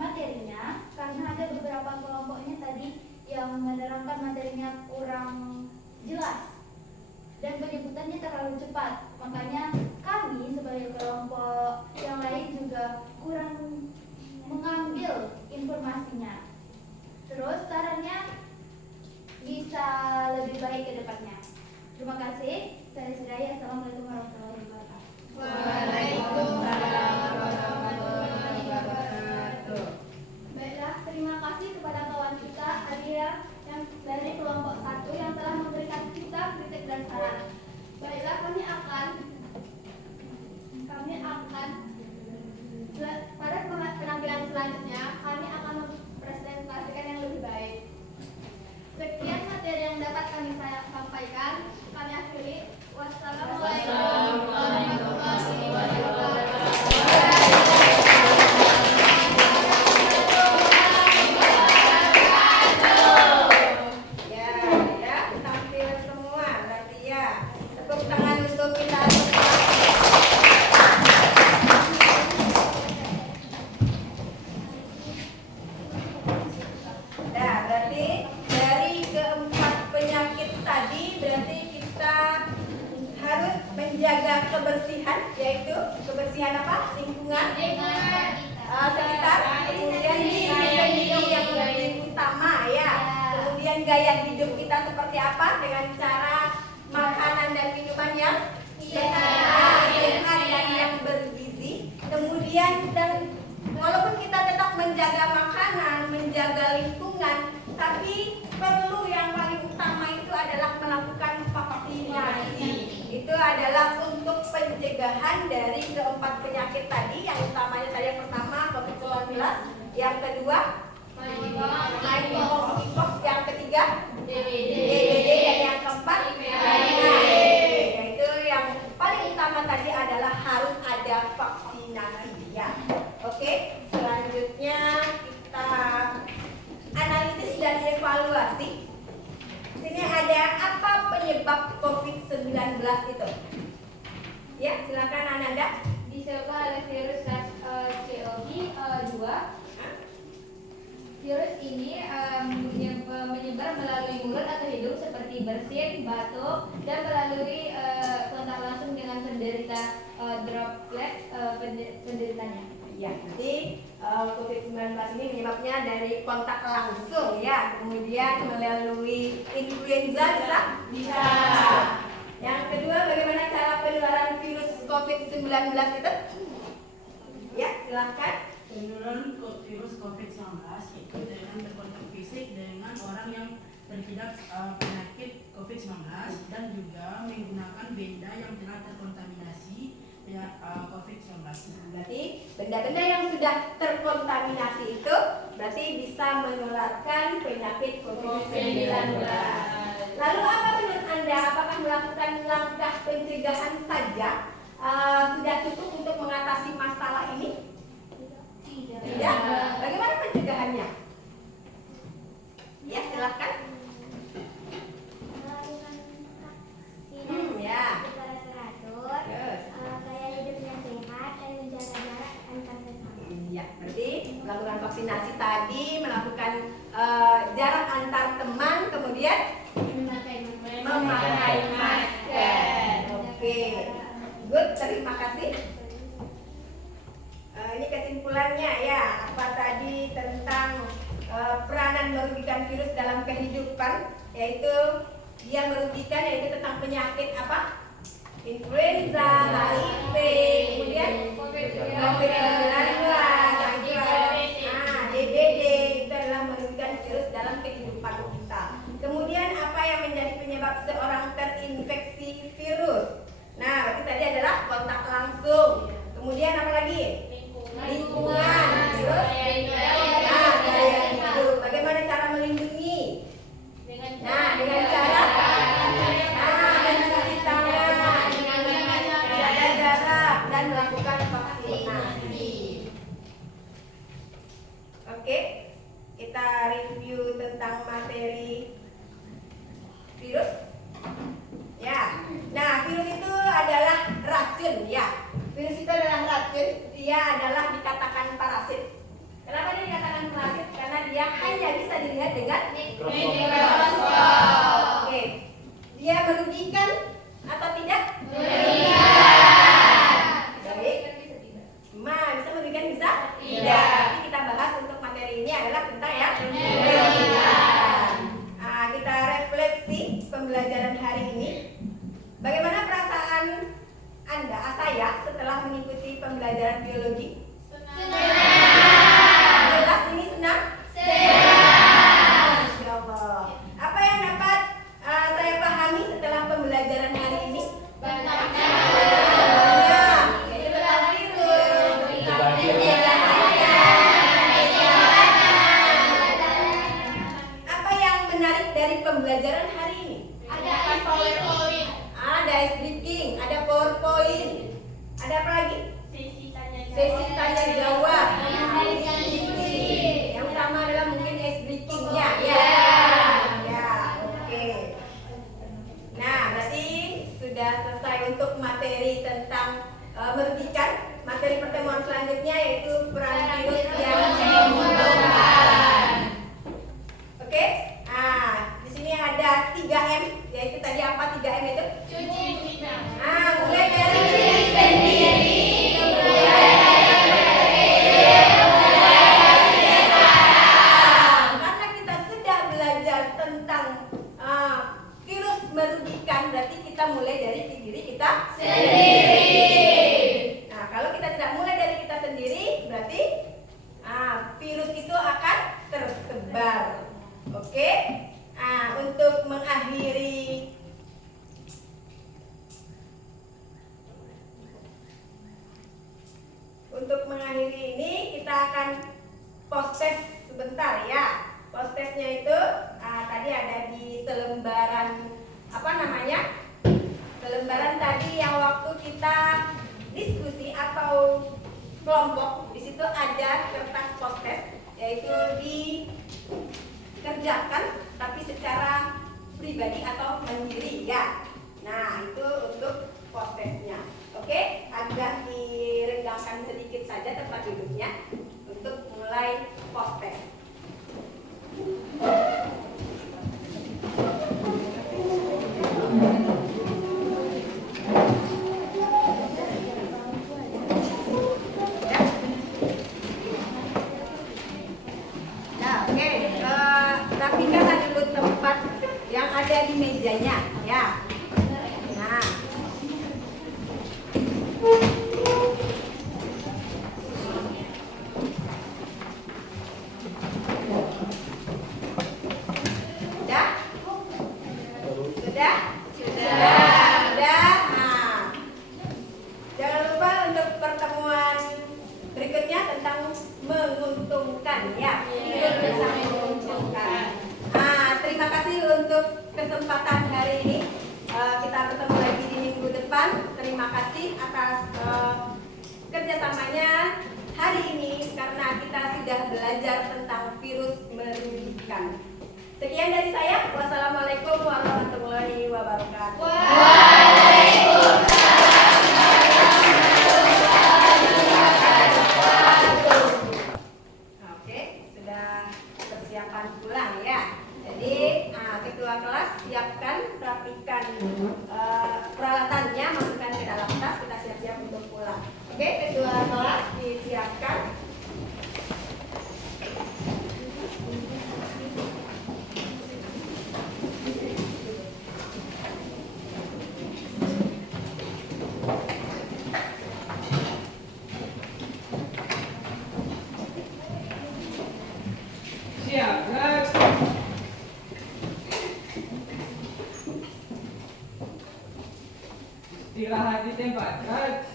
materinya, karena ada beberapa kelompoknya tadi yang menerangkan materinya kurang jelas dan penyebutannya terlalu cepat. Makanya kami sebagai kelompok yang lain juga kurang mengambil informasinya. Terus sarannya bisa lebih baik ke depannya. Terima kasih. Saya Sudaya. Assalamualaikum warahmatullahi wabarakatuh. Waalaikumsalam warahmatullahi wabarakatuh. Baiklah, terima kasih kepada kawan kita Alia yang dari kelompok 1 yang telah memberikan kita kritik dan saran. Baiklah, kami akan pada penampilan selanjutnya kami akan mempresentasikan yang lebih baik. Sekian materi yang dapat kami sampaikan. Kami akhiri. Wassalamualaikum warahmatullahi wabarakatuh. Ya, tampil semua berarti ya. Tepuk tangan untuk kita. Nah, berarti dari keempat penyakit tadi berarti kita harus menjaga kebersihan, yaitu kebersihan apa? Lingkungan sekitar, kemudian diri yang lebih utama ya. Kemudian gaya hidup kita seperti apa dengan cara makanan dan minuman yang sehat dan yang bergizi. Kemudian dan walaupun kita tetap menjaga makanan, menjaga lingkungan, tapi perlu yang paling utama itu adalah melakukan vaksinasi. Itu adalah untuk pencegahan dari keempat penyakit tadi. Yang utamanya tadi yang pertama COVID-19, yang kedua monkeypox, yang ketiga DBD, dan yang keempat yaitu yang paling utama tadi adalah harus ada vaksinasi ya. Oke, selanjutnya kita analisis dan evaluasi. Sini ada apa penyebab COVID-19 itu? Ya, silakan Ananda. Disebabkan oleh virus SARS-CoV-2. Virus ini menyebar melalui mulut atau hidung seperti bersin, batuk, dan melalui kontak langsung dengan penderita droplet penderitanya. Ya, jadi COVID-19 ini menyebabnya dari kontak langsung ya, kemudian melalui influenza bisa. Yang kedua, bagaimana cara penularan virus COVID-19 itu? Ya, silakan. Penularan virus COVID-19 itu dengan berkontak fisik dengan orang yang terjangkit penyakit COVID-19 dan juga menggunakan benda yang telah terkontaminasi COVID-19. Berarti benda-benda yang sudah terkontaminasi itu berarti bisa menularkan penyakit COVID-19. Lalu apa menurut Anda? Apakah melakukan langkah pencegahan saja sudah cukup untuk mengatasi masalah ini? Tidak. Bagaimana pencegahannya? Ya, silakan. Ya. Secara teratur, gaya hidup yang sehat dan menjaga jarak antar sesama. Iya, berarti melakukan vaksinasi tadi, melakukan jarak antar teman, kemudian memakai masker. Oke, good, terima kasih. Ini kesimpulannya ya, apa tadi tentang peranan merugikan virus dalam kehidupan, yaitu dia merugikan, yaitu tentang penyakit apa? Influenza, HIV, kemudian COVID-19, DBD, itu adalah merugikan virus dalam kehidupan kita. Kemudian apa yang menjadi penyebab seorang terinfeksi lagi? Lingkungan. Terus? Nah, gaya hidup. Bagaimana cara melindungi? Nah, dengan cara mencuci tangan, jaga jarak, dan melakukan vaksinasi. Oke, kita review tentang materi virus. Ya, nah virus itu adalah racun ya. Virus itu adalah racun, dia adalah dikatakan parasit. Kenapa dia dikatakan parasit? Karena dia hanya bisa dilihat dengan mikroskop. Oke, dia merugikan atau tidak? Merugikan. Baik. Bisa merugikan bisa? Tidak. Tapi kita bahas untuk materi ini adalah tentang ya merugikan. Nah, kita refleksi pembelajaran hari ini. Bagaimana perasaan Anda, saya setelah mengikuti pembelajaran biologi? Jelas ini senang? Masya Allah. Apa yang dapat saya pahami setelah pembelajaran hari ini? Banyak. Yaitu tentang virus, apa yang menarik dari pembelajaran hari ini? Ada PowerPoint. Ada ice breaking, ada PowerPoint. Ada apa lagi? Sesi tanya jawab. Yang utama adalah mungkin ice breaking-nya. Ya, oke. Nah, berarti sudah selesai untuk materi tentang merugikan. Materi pertemuan selanjutnya yaitu peran virus yang menguntungkan. Oke? Nah, di sini ada 3M, yaitu tadi apa 3M itu? Cuci tangan. Mulai dari diri sendiri. Karena kita sudah belajar tentang virus merugikan, berarti kita mulai dari diri kita sendiri. Nah, kalau kita tidak mulai dari kita sendiri, berarti virus itu akan tersebar. Oke? Untuk mengakhiri ini kita akan post test sebentar ya. Post testnya itu tadi ada di selembaran selembaran tadi yang waktu kita diskusi atau kelompok. Di situ ada kertas post test, yaitu dikerjakan tapi secara pribadi atau mandiri ya. Nah, itu untuk post testnya. Oke, agak direnggangkan sedikit saja tempat duduknya untuk mulai post test. Rapikan dulu tempat yang ada di mejanya ya. Nah, sudah. Nah, jangan lupa untuk pertemuan berikutnya tentang menguntungkan ya. Tentang menguntungkan. Terima kasih untuk kesempatan hari ini. Kita bertemu lagi di minggu depan. Terima kasih atas kerjasamanya hari ini karena kita sudah belajar tentang virus merugikan. Sekian dari saya. Wassalamualaikum warahmatullahi wabarakatuh. Oke, sudah persiapan pulang ya. Jadi ketua kelas siapkan, rapikan peralatannya, masukkan ke dalam tas, kita siap-siap untuk pulang. Oke, ketua kelas disiapkan. Siap, gerak. Istirahat di tempat, gerak.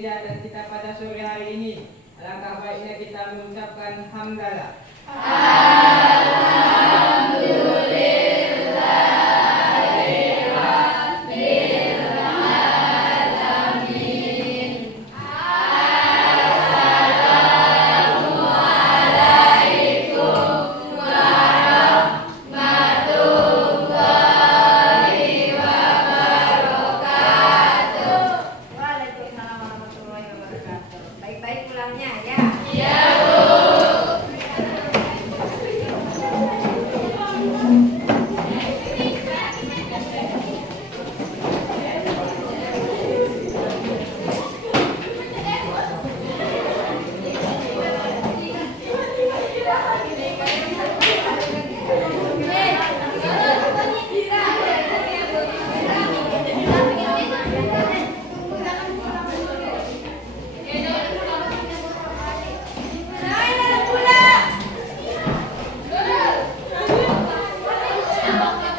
kegiatan kita pada sore hari ini. Alangkah baiknya kita mengucapkan hamdalah. Waalaikumsalam warahmatullahi wabarakatuh. Baik-baik pulangnya ya. Pulang.